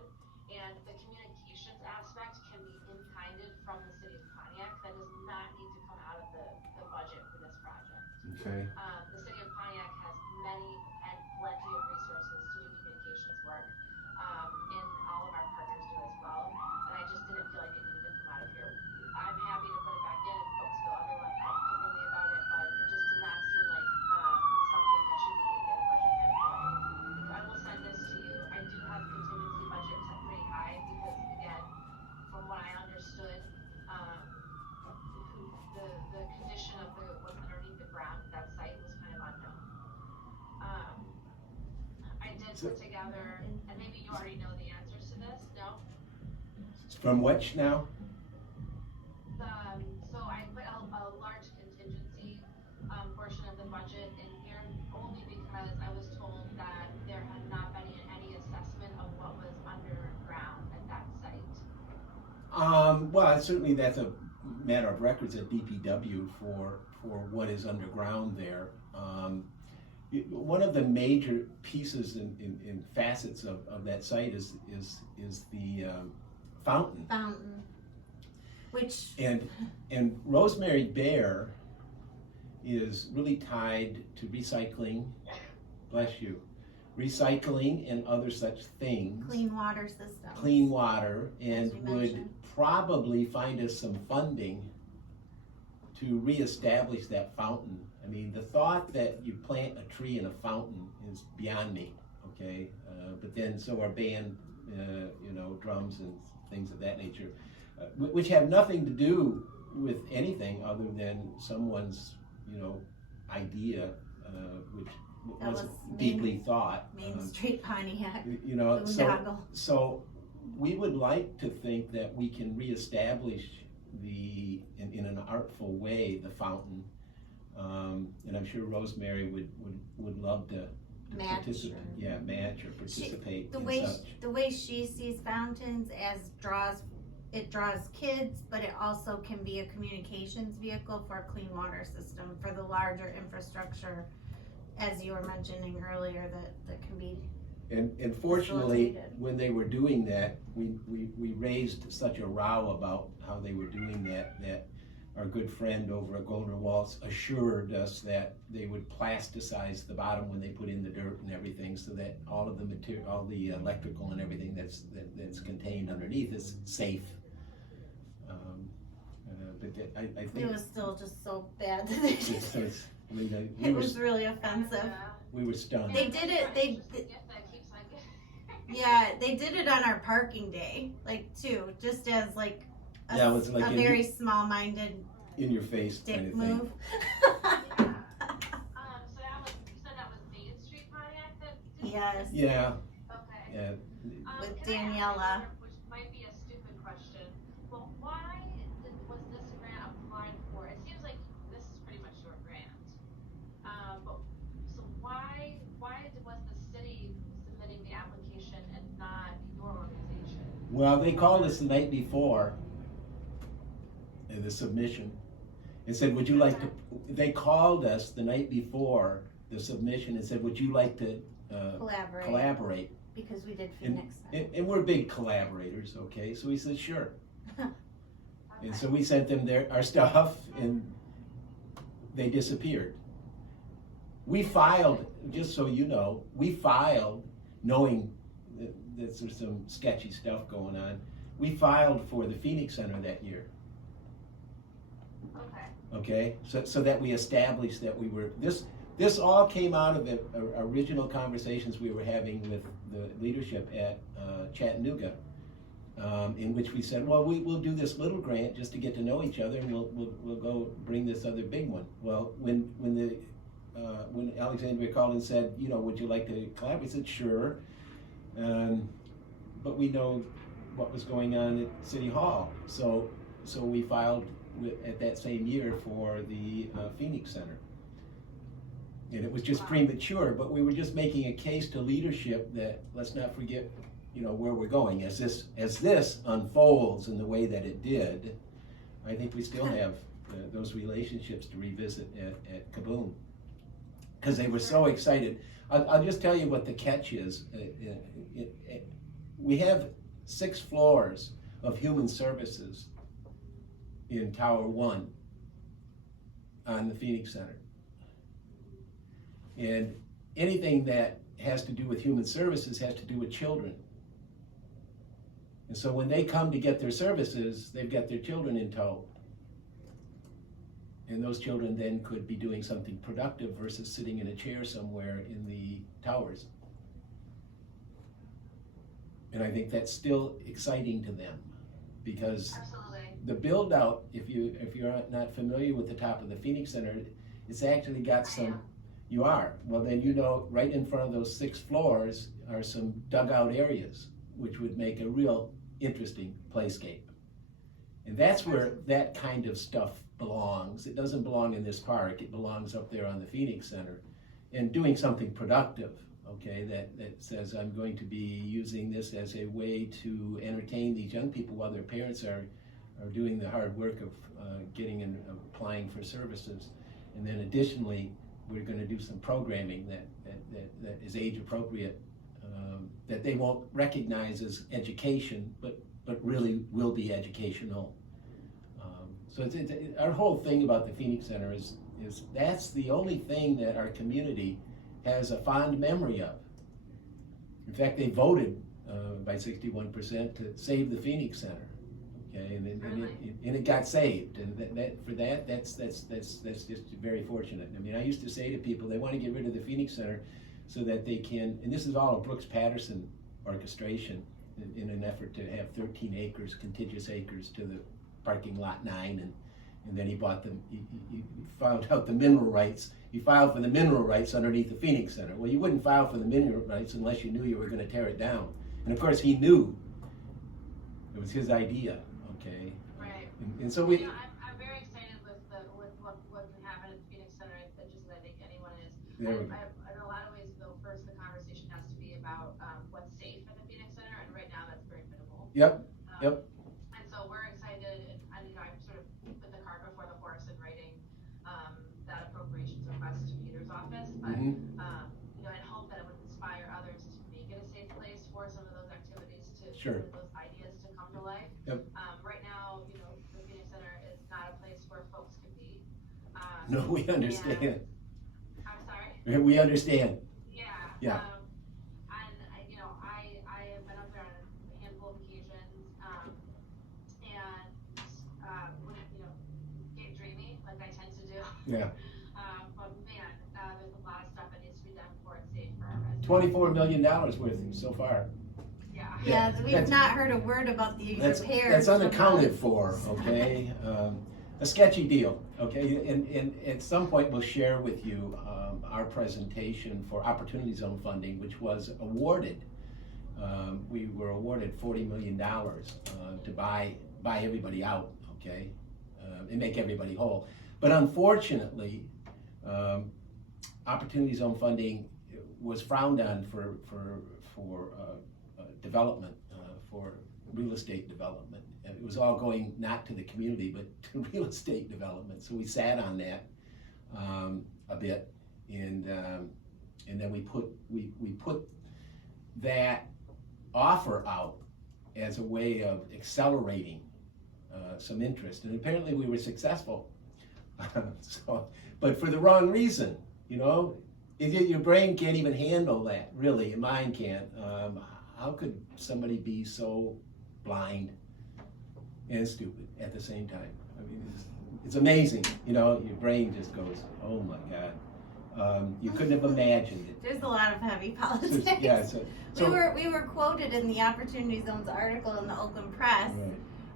And the communications aspect can be in-kinded from the city of Pontiac. That does not need to come out of the budget for this project. Okay. The city of Pontiac has many and plenty of resources to do communications work. And all of our partners do as well. And I just didn't feel like it needed to come out of here. I'm happy to put it back in, and folks feel differently about it, but it just did not seem like something that should be in a budget category. So I will send this to you. I do have contingency budget set pretty high because, again, from what I understood, the condition of what's underneath the ground at that site was kind of unknown. I did put together, and maybe you already know the answers to this. No. From which now? So I put a large contingency portion of the budget in here only because I was told that there had not been any assessment of what was underground at that site. Well, certainly that's a matter of records at DPW for what is underground there. One of the major pieces in facets of that site is the fountain. Fountain, which And Rosemary Bayer is really tied to recycling, bless you, recycling and other such things. clean water system. Clean water, and As you would mentioned. probably find us some funding to reestablish that fountain. I mean, the thought that you plant a tree in a fountain is beyond me, okay? But then so are band, drums and things of that nature, which have nothing to do with anything other than someone's, idea, which That wasn't was deeply thought. Main Street Pontiac. So so we would like to think that we can reestablish in an artful way, the fountain. And I'm sure Rosemary would love to Match participate. or- Yeah, match or participate The in way such. the way she sees fountains it draws kids, but it also can be a communications vehicle for a clean water system for the larger infrastructure, as you were mentioning earlier, that can be. And fortunately, facilitated. when they were doing that, we raised such a row about how they were doing that our good friend over at Golden Waltz assured us that they would plasticize the bottom when they put in the dirt and everything, so that all of the material, all the electrical and everything that's contained underneath is safe. But I think It was still just so bad that they just, we was really offensive. were stunned. They did it. Just a gift that keeps on giving. Yeah, they did it on our parking day, too, just as a, Yeah, it was like a very small-minded in your face kind dick of thing. move. So that was, you said that was Main Street Pontiac that did Yes. Yeah, Okay. yeah. With Can I ask Daniela. another, which might be a stupid question, but why was this grant applied for? It seems like this is pretty much your grant. But so why was the city submitting the application and not your organization? Well, they called us the night before in the submission and said, would you like to, they called us the night before the submission and said, would you like to collaborate? Because we did And, Phoenix. and we're big collaborators, okay? So we said, sure. And Okay. so we sent them our stuff and they disappeared. We filed, just so you know, knowing that there's some sketchy stuff going on. We filed for the Phoenix Center that year, Okay. okay? So that we established that we were, this this all came out of the original conversations we were having with the leadership at Chattanooga, in which we said, well, we'll do this little grant just to get to know each other, and we'll go bring this other big one. Well, when Alexandra called and said, you know, would you like to collaborate? We said, sure. But we know what was going on at City Hall. So we filed at that same year for the Phoenix Center. And it was just premature, but we were just making a case to leadership that let's not forget, you know, where we're going. As this unfolds in the way that it did, I think we still have those relationships to revisit at KaBoom. Because they were so excited. I'll just tell you what the catch is. We have 6 floors of human services in Tower 1 on the Phoenix Center. And anything that has to do with human services has to do with children. And so when they come to get their services, they've got their children in tow. And those children then could be doing something productive versus sitting in a chair somewhere in the towers. And I think that's still exciting to them, because Absolutely. the build out, if you're not familiar with the top of the Phoenix Center, it's actually got some, you are, well then you know right in front of those 6 floors are some dugout areas, which would make a real interesting playscape. And that's where that kind of stuff belongs. It doesn't belong in this park, it belongs up there on the Phoenix Center, and doing something productive, okay, that says I'm going to be using this as a way to entertain these young people while their parents are doing the hard work of getting and applying for services. And then additionally, we're going to do some programming that is age appropriate, that they won't recognize as education, but really will be educational. So our whole thing about the Phoenix Center is that's the only thing that our community has a fond memory of. In fact, they voted by 61% to save the Phoenix Center. Okay, and it got saved, and that's just very fortunate. I mean, I used to say to people, they want to get rid of the Phoenix Center so that they can, and this is all a Brooks Patterson orchestration in an effort to have 13 acres, contiguous acres to the parking lot 9, and then he bought them. He found out the mineral rights. He filed for the mineral rights underneath the Phoenix Center. Well, you wouldn't file for the mineral rights unless you knew you were going to tear it down. And of course, he knew it was his idea. Okay. Right. And so we. You know, I'm very excited with what can happen at the Phoenix Center, just as I think anyone is. There we go. In a lot of ways, though, first the conversation has to be about what's safe at the Phoenix Center, and right now that's very minimal. Yep. Yep. And so we're excited, and you know, I'm sort of put the cart before the horse in writing that appropriations request to Peter's office, but you know, and hope that it would inspire others to make it a safe place for some of those activities to Sure. those ideas to come to life. Yep. Right now, you know, the Phoenix Center is not a place where folks can be. No, we understand. I'm sorry? We understand. Yeah. Yeah. And you know, I have been up there on a handful of occasions, and when you know, get dreamy like I tend to do. Yeah. But man, there's a lot of stuff that needs to be done before it's safe for our residents. $24 million worth so far. Yeah. Yeah, we've That's- not heard a word about the repairs. That's from unaccounted us. for, okay? A sketchy deal, okay? And at some point we'll share with you our presentation for Opportunity Zone funding, which was awarded. We were awarded $40 million to buy everybody out, okay? And make everybody whole. But unfortunately, Opportunity Zone funding was frowned on for development, for real estate development. And it was all going not to the community, but to real estate development. So we sat on that a bit, and then we put that offer out as a way of accelerating some interest, and apparently we were successful. So, but for the wrong reason, you know. Your brain can't even handle that, really, and mine can't. How could somebody be so blind and stupid at the same time? I mean, it's amazing, you know, your brain just goes, oh my God. You couldn't have imagined it. There's a lot of heavy politics. Yeah, We were quoted in the Opportunity Zones article in the Oakland Press,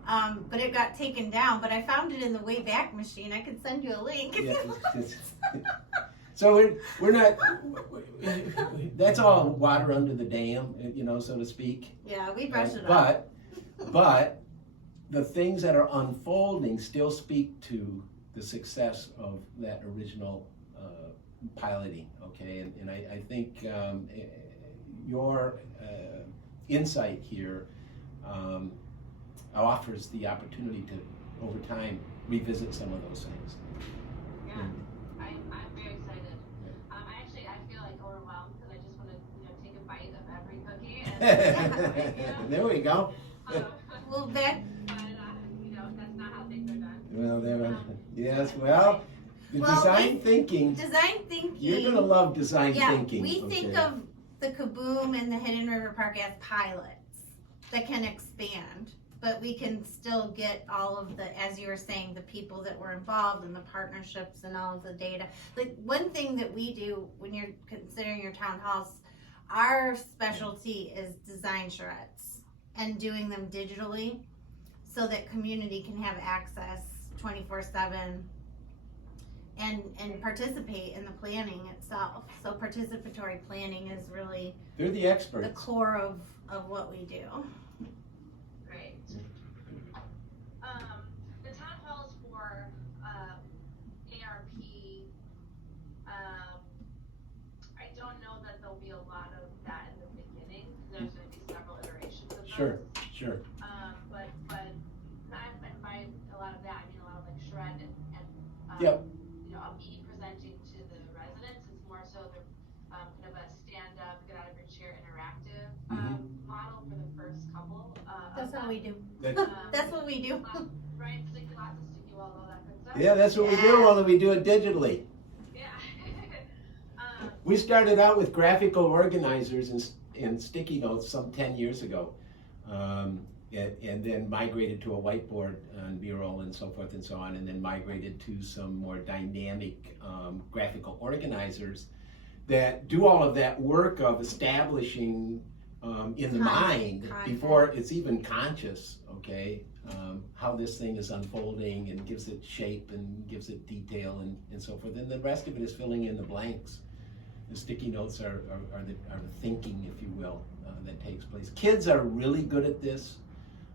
right. but it got taken down. But I found it in the Wayback Machine. I could send you a link. Yeah, so we're not. That's all water under the dam, so to speak. Yeah, we brush it off. But the things that are unfolding still speak to the success of that original piloting. Okay, and I think your insight here offers the opportunity to, over time, revisit some of those things. Yeah, I'm very excited. I feel like overwhelmed because I just want to, take a bite of every cookie. And, There we go. Well, that. But that's not how things are done. Well, yes. Well, design thinking. Design thinking. You're gonna love design thinking. We think of the KaBoom and the Hidden River Park as pilots that can expand, but we can still get all of the, as you were saying, the people that were involved and the partnerships and all of the data. Like one thing that we do when you're considering your town halls, our specialty is design charrettes and doing them digitally so that community can have access 24/7 and participate in the planning itself. So participatory planning is really They're the experts. the core of what we do. Great. The town halls for ARP, I don't know that there'll be a lot of that in the beginning. There's going to be several iterations of those. Sure. But and by a lot of that, I mean a lot of like shred and Yep. me presenting to the residents. It's more so the kind of a stand up, get out of your chair, interactive model for the first couple. That's what we do. That's- That's what we do. Right, lots of sticky walls, all that good stuff. Yeah, that's what we do, only we do it digitally. Yeah. We started out with graphical organizers and sticky notes some 10 years ago. And then migrated to a whiteboard and mural and so forth and so on, and then migrated to some more dynamic graphical organizers that do all of that work of establishing in the mind before it's even conscious, okay, how this thing is unfolding and gives it shape and gives it detail and so forth. And the rest of it is filling in the blanks. The sticky notes are the thinking, if you will, that takes place. Kids are really good at this.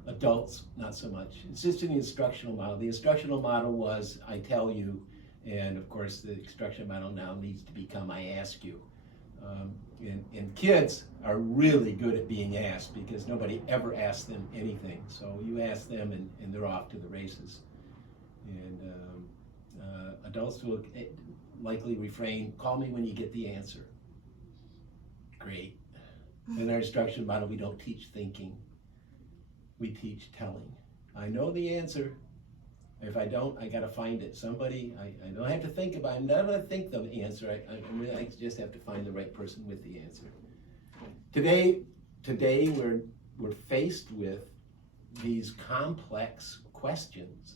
Adults, not so much. It's just an instructional model. The instructional model was, I tell you, and of course the instruction model now needs to become, I ask you. And kids are really good at being asked because nobody ever asks them anything. So you ask them and they're off to the races. And adults will likely refrain, call me when you get the answer. Great. In our instruction model, we don't teach thinking. We teach telling. I know the answer. If I don't, I gotta find it. Somebody, I don't have to think about it. I'm not gonna think the answer. I just have to find the right person with the answer. Today we're faced with these complex questions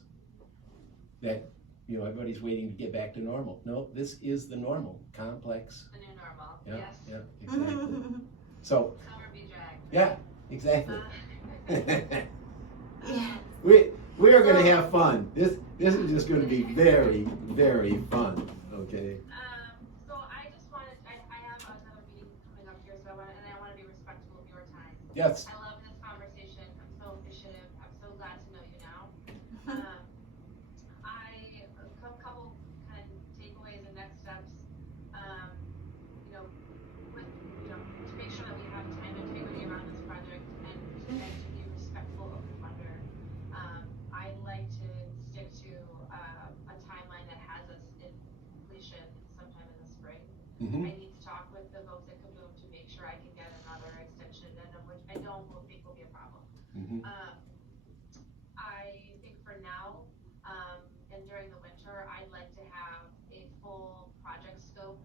that, everybody's waiting to get back to normal. No, this is the normal, complex. The new normal. Yeah, Yes. yeah, exactly. So, Summer be dragged. yeah, exactly. Yeah. We are going to have fun. This is just going to be very, very fun. Okay. So I just wanted, I have another meeting coming up here, so I want to be respectful of your time. Yes. I love this conversation. I'm so appreciative. I'm so glad to know you now. A couple kind of takeaways and next steps. To make sure that we have time integrity around this project and to be respectful of the funder. I'd like to stick to a timeline that has us in completion sometime in the spring. Mm-hmm. I need to talk with the folks at KaBoom to make sure I can get another extension addendum, which I don't think will be a problem. Mm-hmm. I think for now, and during the winter, I'd like to have a full project scope,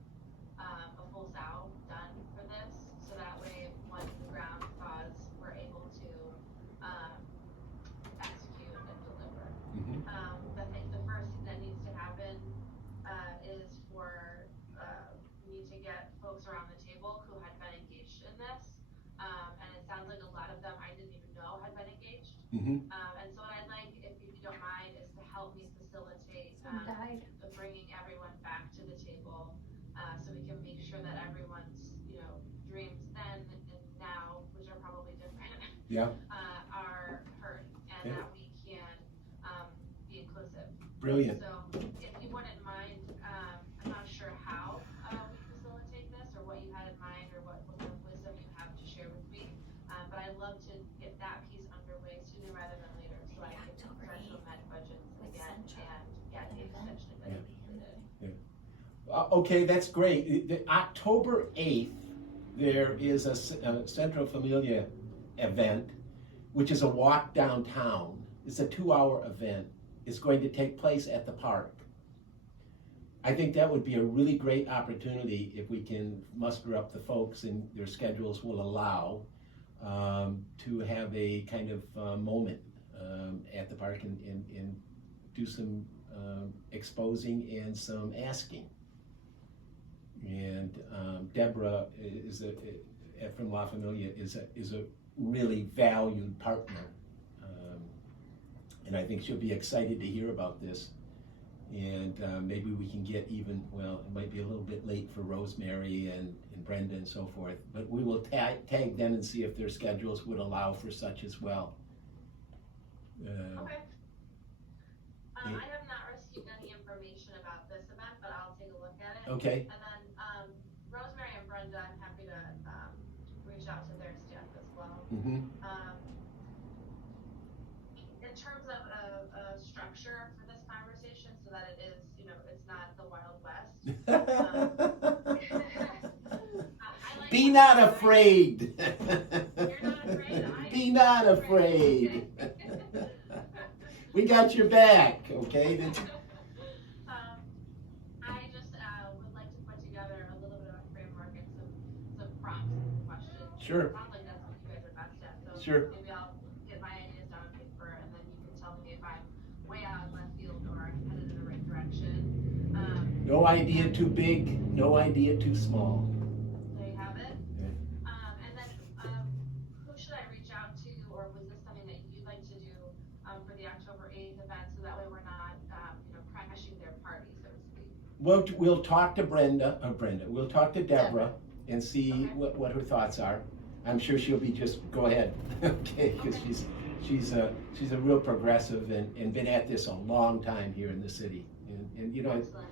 a full SOW done for this, so that way when the ground thaws, we're able to execute and deliver. Mm-hmm. The first thing that needs to happen is for Mm-hmm. And so what I'd like, if you don't mind, is to help me facilitate Died. bringing everyone back to the table, so we can make sure that everyone's, dreams then and now, which are probably different, Yeah. Are heard, and Okay. that we can be inclusive. Brilliant. So if you wouldn't mind, I'm not sure how we facilitate this or what you had in mind or what kind of wisdom you have to share with me. But I'd love to get that piece underway sooner rather than later, so I can start to amend budgets again and essentially let it be completed. Okay, that's great. October 8th, there is a Central La Familia event, which is a walk downtown. It's a 2-hour event. It's going to take place at the park. I think that would be a really great opportunity if we can muster up the folks and their schedules will allow to have a kind of moment at the park and do some exposing and some asking. And Deborah from La Familia is a really valued partner, and I think she'll be excited to hear about this. And maybe we can get even, well, it might be a little bit late for Rosemary and Brenda and so forth, but we will tag them and see if their schedules would allow for such as well. Okay. I have not received any information about this event, but I'll take a look at it. Okay. And then Rosemary and Brenda, I'm happy to reach out to their staff as well. Mm-hmm. In terms of a structure for this conversation, so that it is, it's not the Wild West. Be not afraid. You're not afraid? Be not afraid. We got your back, okay? I just would like to put together a little bit of a framework and some prompts and questions. Sure. It sounds like that's what you guys are best at. So Sure. maybe I'll get my ideas down on paper, and then you can tell me if I'm way out of left field or I'm headed in the right direction. No idea too big, no idea too small. There you have it. Okay. And then who should I reach out to, or was this something that you'd like to do for the October 8th event, so that way we're not, crashing their party, so to speak? We'll talk to we'll talk to Deborah and see Okay. what her thoughts are. I'm sure she'll be go ahead, okay, because she's a real progressive and been at this a long time here in the city. And Excellent.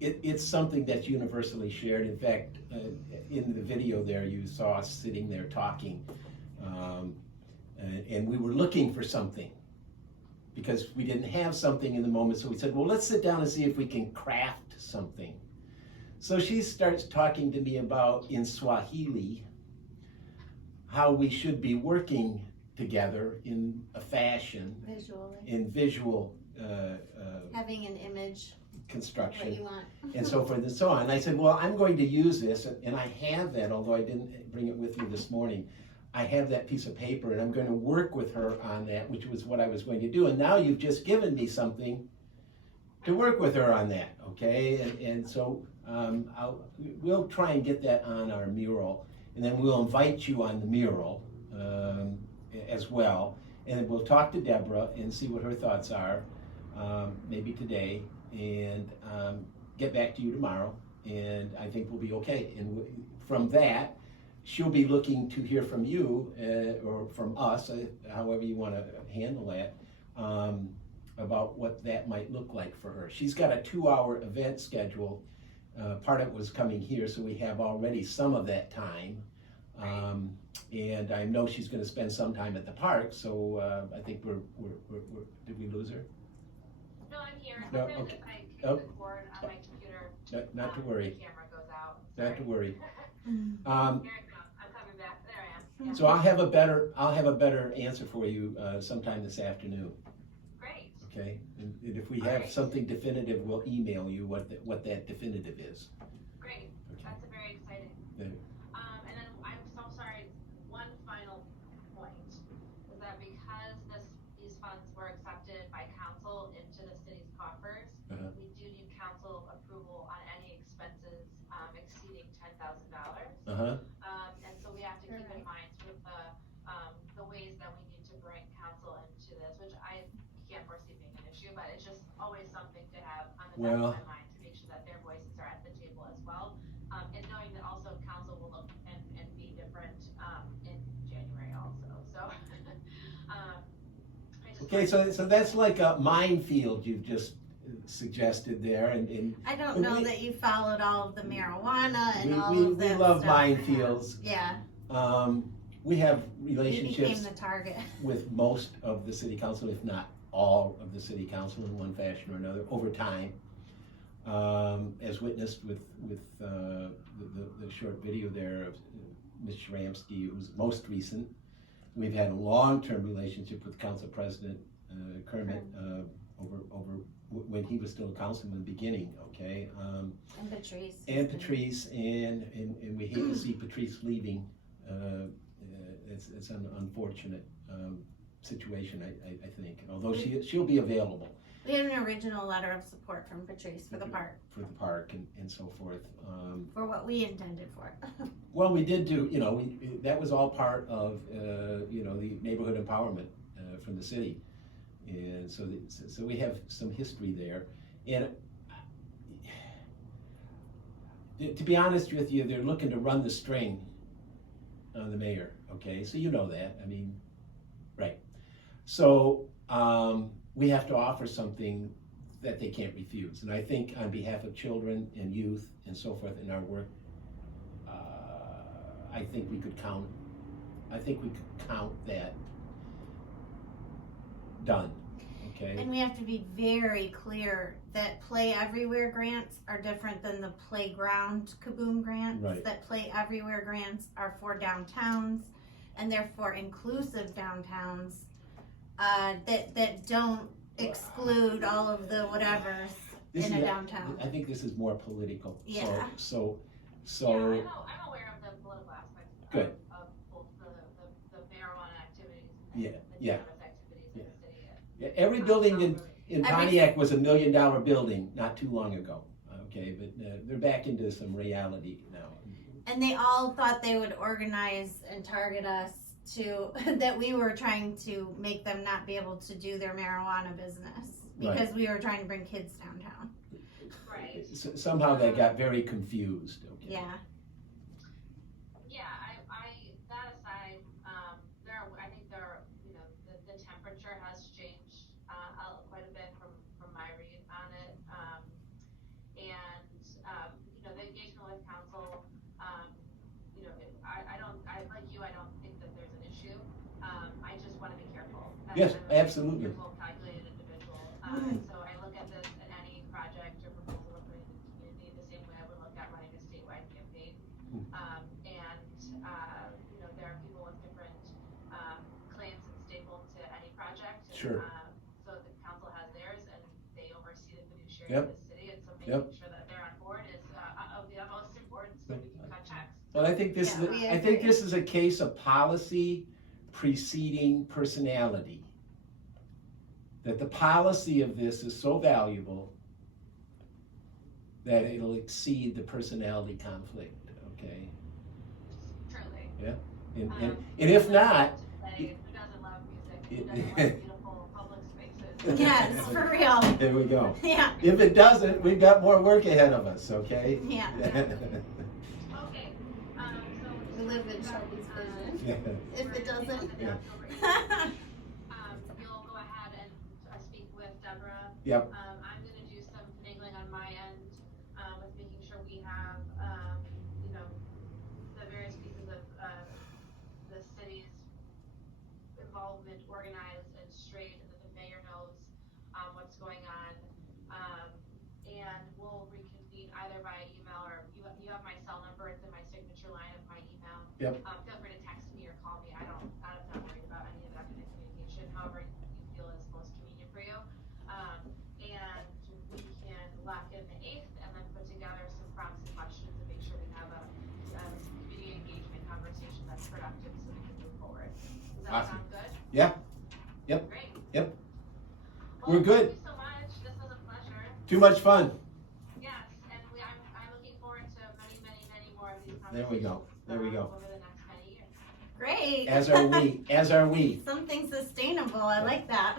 It's something that's universally shared. In fact, in the video there, you saw us sitting there talking, and we were looking for something because we didn't have something in the moment. So we said, well, let's sit down and see if we can craft something. So she starts talking to me about, in Swahili, how we should be working together in a fashion, Visually. in visual Having an image, construction. what you want. And so forth and so on. And I said, well, I'm going to use this, and I have that, although I didn't bring it with me this morning. I have that piece of paper, and I'm going to work with her on that, which was what I was going to do. And now you've just given me something to work with her on that, okay? And so we'll try and get that on our mural, and then we'll invite you on the mural as well. And then we'll talk to Deborah and see what her thoughts are, maybe today, and get back to you tomorrow. And I think we'll be okay. And from that, she'll be looking to hear from you or from us, however you want to handle that, about what that might look like for her. She's got a 2-hour event schedule. Part of it was coming here, so we have already some of that time. And I know she's going to spend some time at the park, so I think we're did we lose her? No, I'm here. No, Sometimes okay. if I kick the cord on my computer, Not to worry. the camera goes out. Not to worry. Here I come. I'm coming back. There I am. Yeah. So I'll have a better answer for you sometime this afternoon. Great. Okay, and if we have something definitive, we'll email you what that definitive is. Great. Okay. That's very exciting. There. And then I'm so sorry. One final point is that because these funds were accepted by council into the city's coffers, we do need council approval on any expenses exceeding $10,000. Uh-huh. And so we have to keep in mind sort of the ways but it's just always something to have on the Well- back of my mind to make sure that their voices are at the table as well. And knowing that also council will look and be different, in January also, so. I just Okay, so that's like a minefield you've just suggested there, and I don't know that you followed all of the marijuana and all we of that love stuff. minefields. Yeah, We have you became relationships the target. with most of the city council, if not all of the city council in one fashion or another, over time. As witnessed with the short video there of Ms. Shramsky, who's most recent. We've had a long-term relationship with Council President Kermit over when he was still a councilman in the beginning, okay? And Patrice. Patrice, and we hate to see Patrice leaving. It's an unfortunate situation, I think, although she'll be available. We had an original letter of support from Patrice for the park, and so forth. for what we intended for it. Well, we did do, that was all part of, the neighborhood empowerment from the city. And so we have some history there. And to be honest with you, they're looking to run the string on the mayor, okay? So you know that, right. So we have to offer something that they can't refuse. And I think on behalf of children and youth and so forth in our work, I think we could count that done, okay? And we have to be very clear that Play Everywhere grants are different than the Playground KaBoom grants. Right. That Play Everywhere grants are for downtowns, and they're for inclusive downtowns, that don't exclude all of the whatevers This in is a downtown. I think this is more political. Yeah. So Yeah, I'm aware of the political aspects Good. of both the marijuana activities Yeah, and the yeah. cannabis activities in the city. yeah, every building in Every- Pontiac was $1 million building not too long ago, okay? But they're back into some reality now. And they all thought they would organize and target us to, that we were trying to make them not be able to do their marijuana business because we were trying to bring kids downtown. Right. Somehow that got very confused, okay? Yeah. Yeah, that aside, I think the temperature has changed, quite a bit from my read on it. The engagement with council, I don't think that there's an issue. I just wanna be careful. Yes, I'm a absolutely. careful, calculated individual. So I look at this in any project or proposal we're putting in the community the same way I would look at running a statewide campaign. There are people with different claims and staples to any project. And, Sure. so the council has theirs, and they oversee the fiduciary Yep. of the city, and so making Yep. sure that they're on board is of the utmost importance, so we can cut checks. Well, I think Yeah, we I think agree. this is a case of policy preceding personality. That the policy of this is so valuable that it'll exceed the personality conflict, okay? Truly. And if not, Who doesn't love music? Who it- doesn't love beautiful public spaces? Yes, for real. there we go. Yeah, If it doesn't, we've got more work ahead of us, okay? yeah. Okay, so. We live in Shelby's vision. Yeah. If it doesn't. Yeah. You'll go ahead and speak with Deborah. Yep. I'm gonna do some finagling on my end, with making sure we have, the various pieces of, the city's involvement organized and straight, and that the mayor knows, what's going on. And we'll reconvene either by email or you have my cell number, it's in my signature line of my email. Yep. Feel free to text me or call me. I'm not worried about any of that kind of communication, however you feel is most convenient for you. And we can lock in the 8th and then put together some prompts and questions and make sure we have a community engagement conversation that's productive so we can move forward. Does that Awesome. sound good? Yeah. Yep. Great. Yep. Well, We're good. Thank you so much. This was a pleasure. Too much fun. Yes, and I'm looking forward to many, many, many more of these There we conversations. go. There we go. Over the next many years. Great. As are we. As are we. Something sustainable. I like that.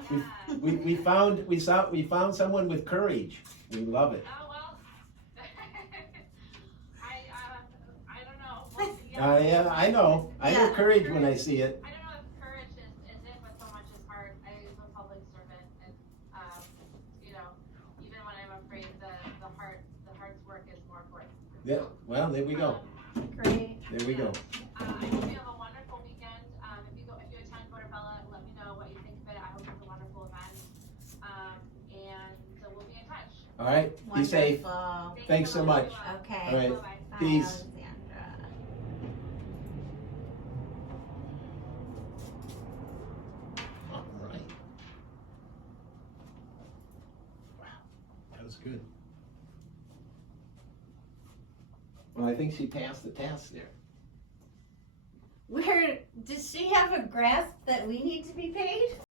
We found someone with courage. We love it. Oh, well. I don't know. Well, yeah. Yeah, I know. I know Yeah. courage when I see it. I don't know if courage is it, but so much is heart. I am a public servant, and you know, even when I'm afraid, the heart's work is more important. Yeah. Well, there we go. Great. There we go. I hope you have a wonderful weekend. If you attend Portobello, let me know what you think of it. I hope it's a wonderful event. And so we'll be in touch. All right. Be safe. Wonderful. Thanks so much. Okay. All right. Bye-bye. Bye, Peace. Alexandra. All right. Wow, that was good. Well, I think she passed the test there. Does she have a grasp that we need to be paid?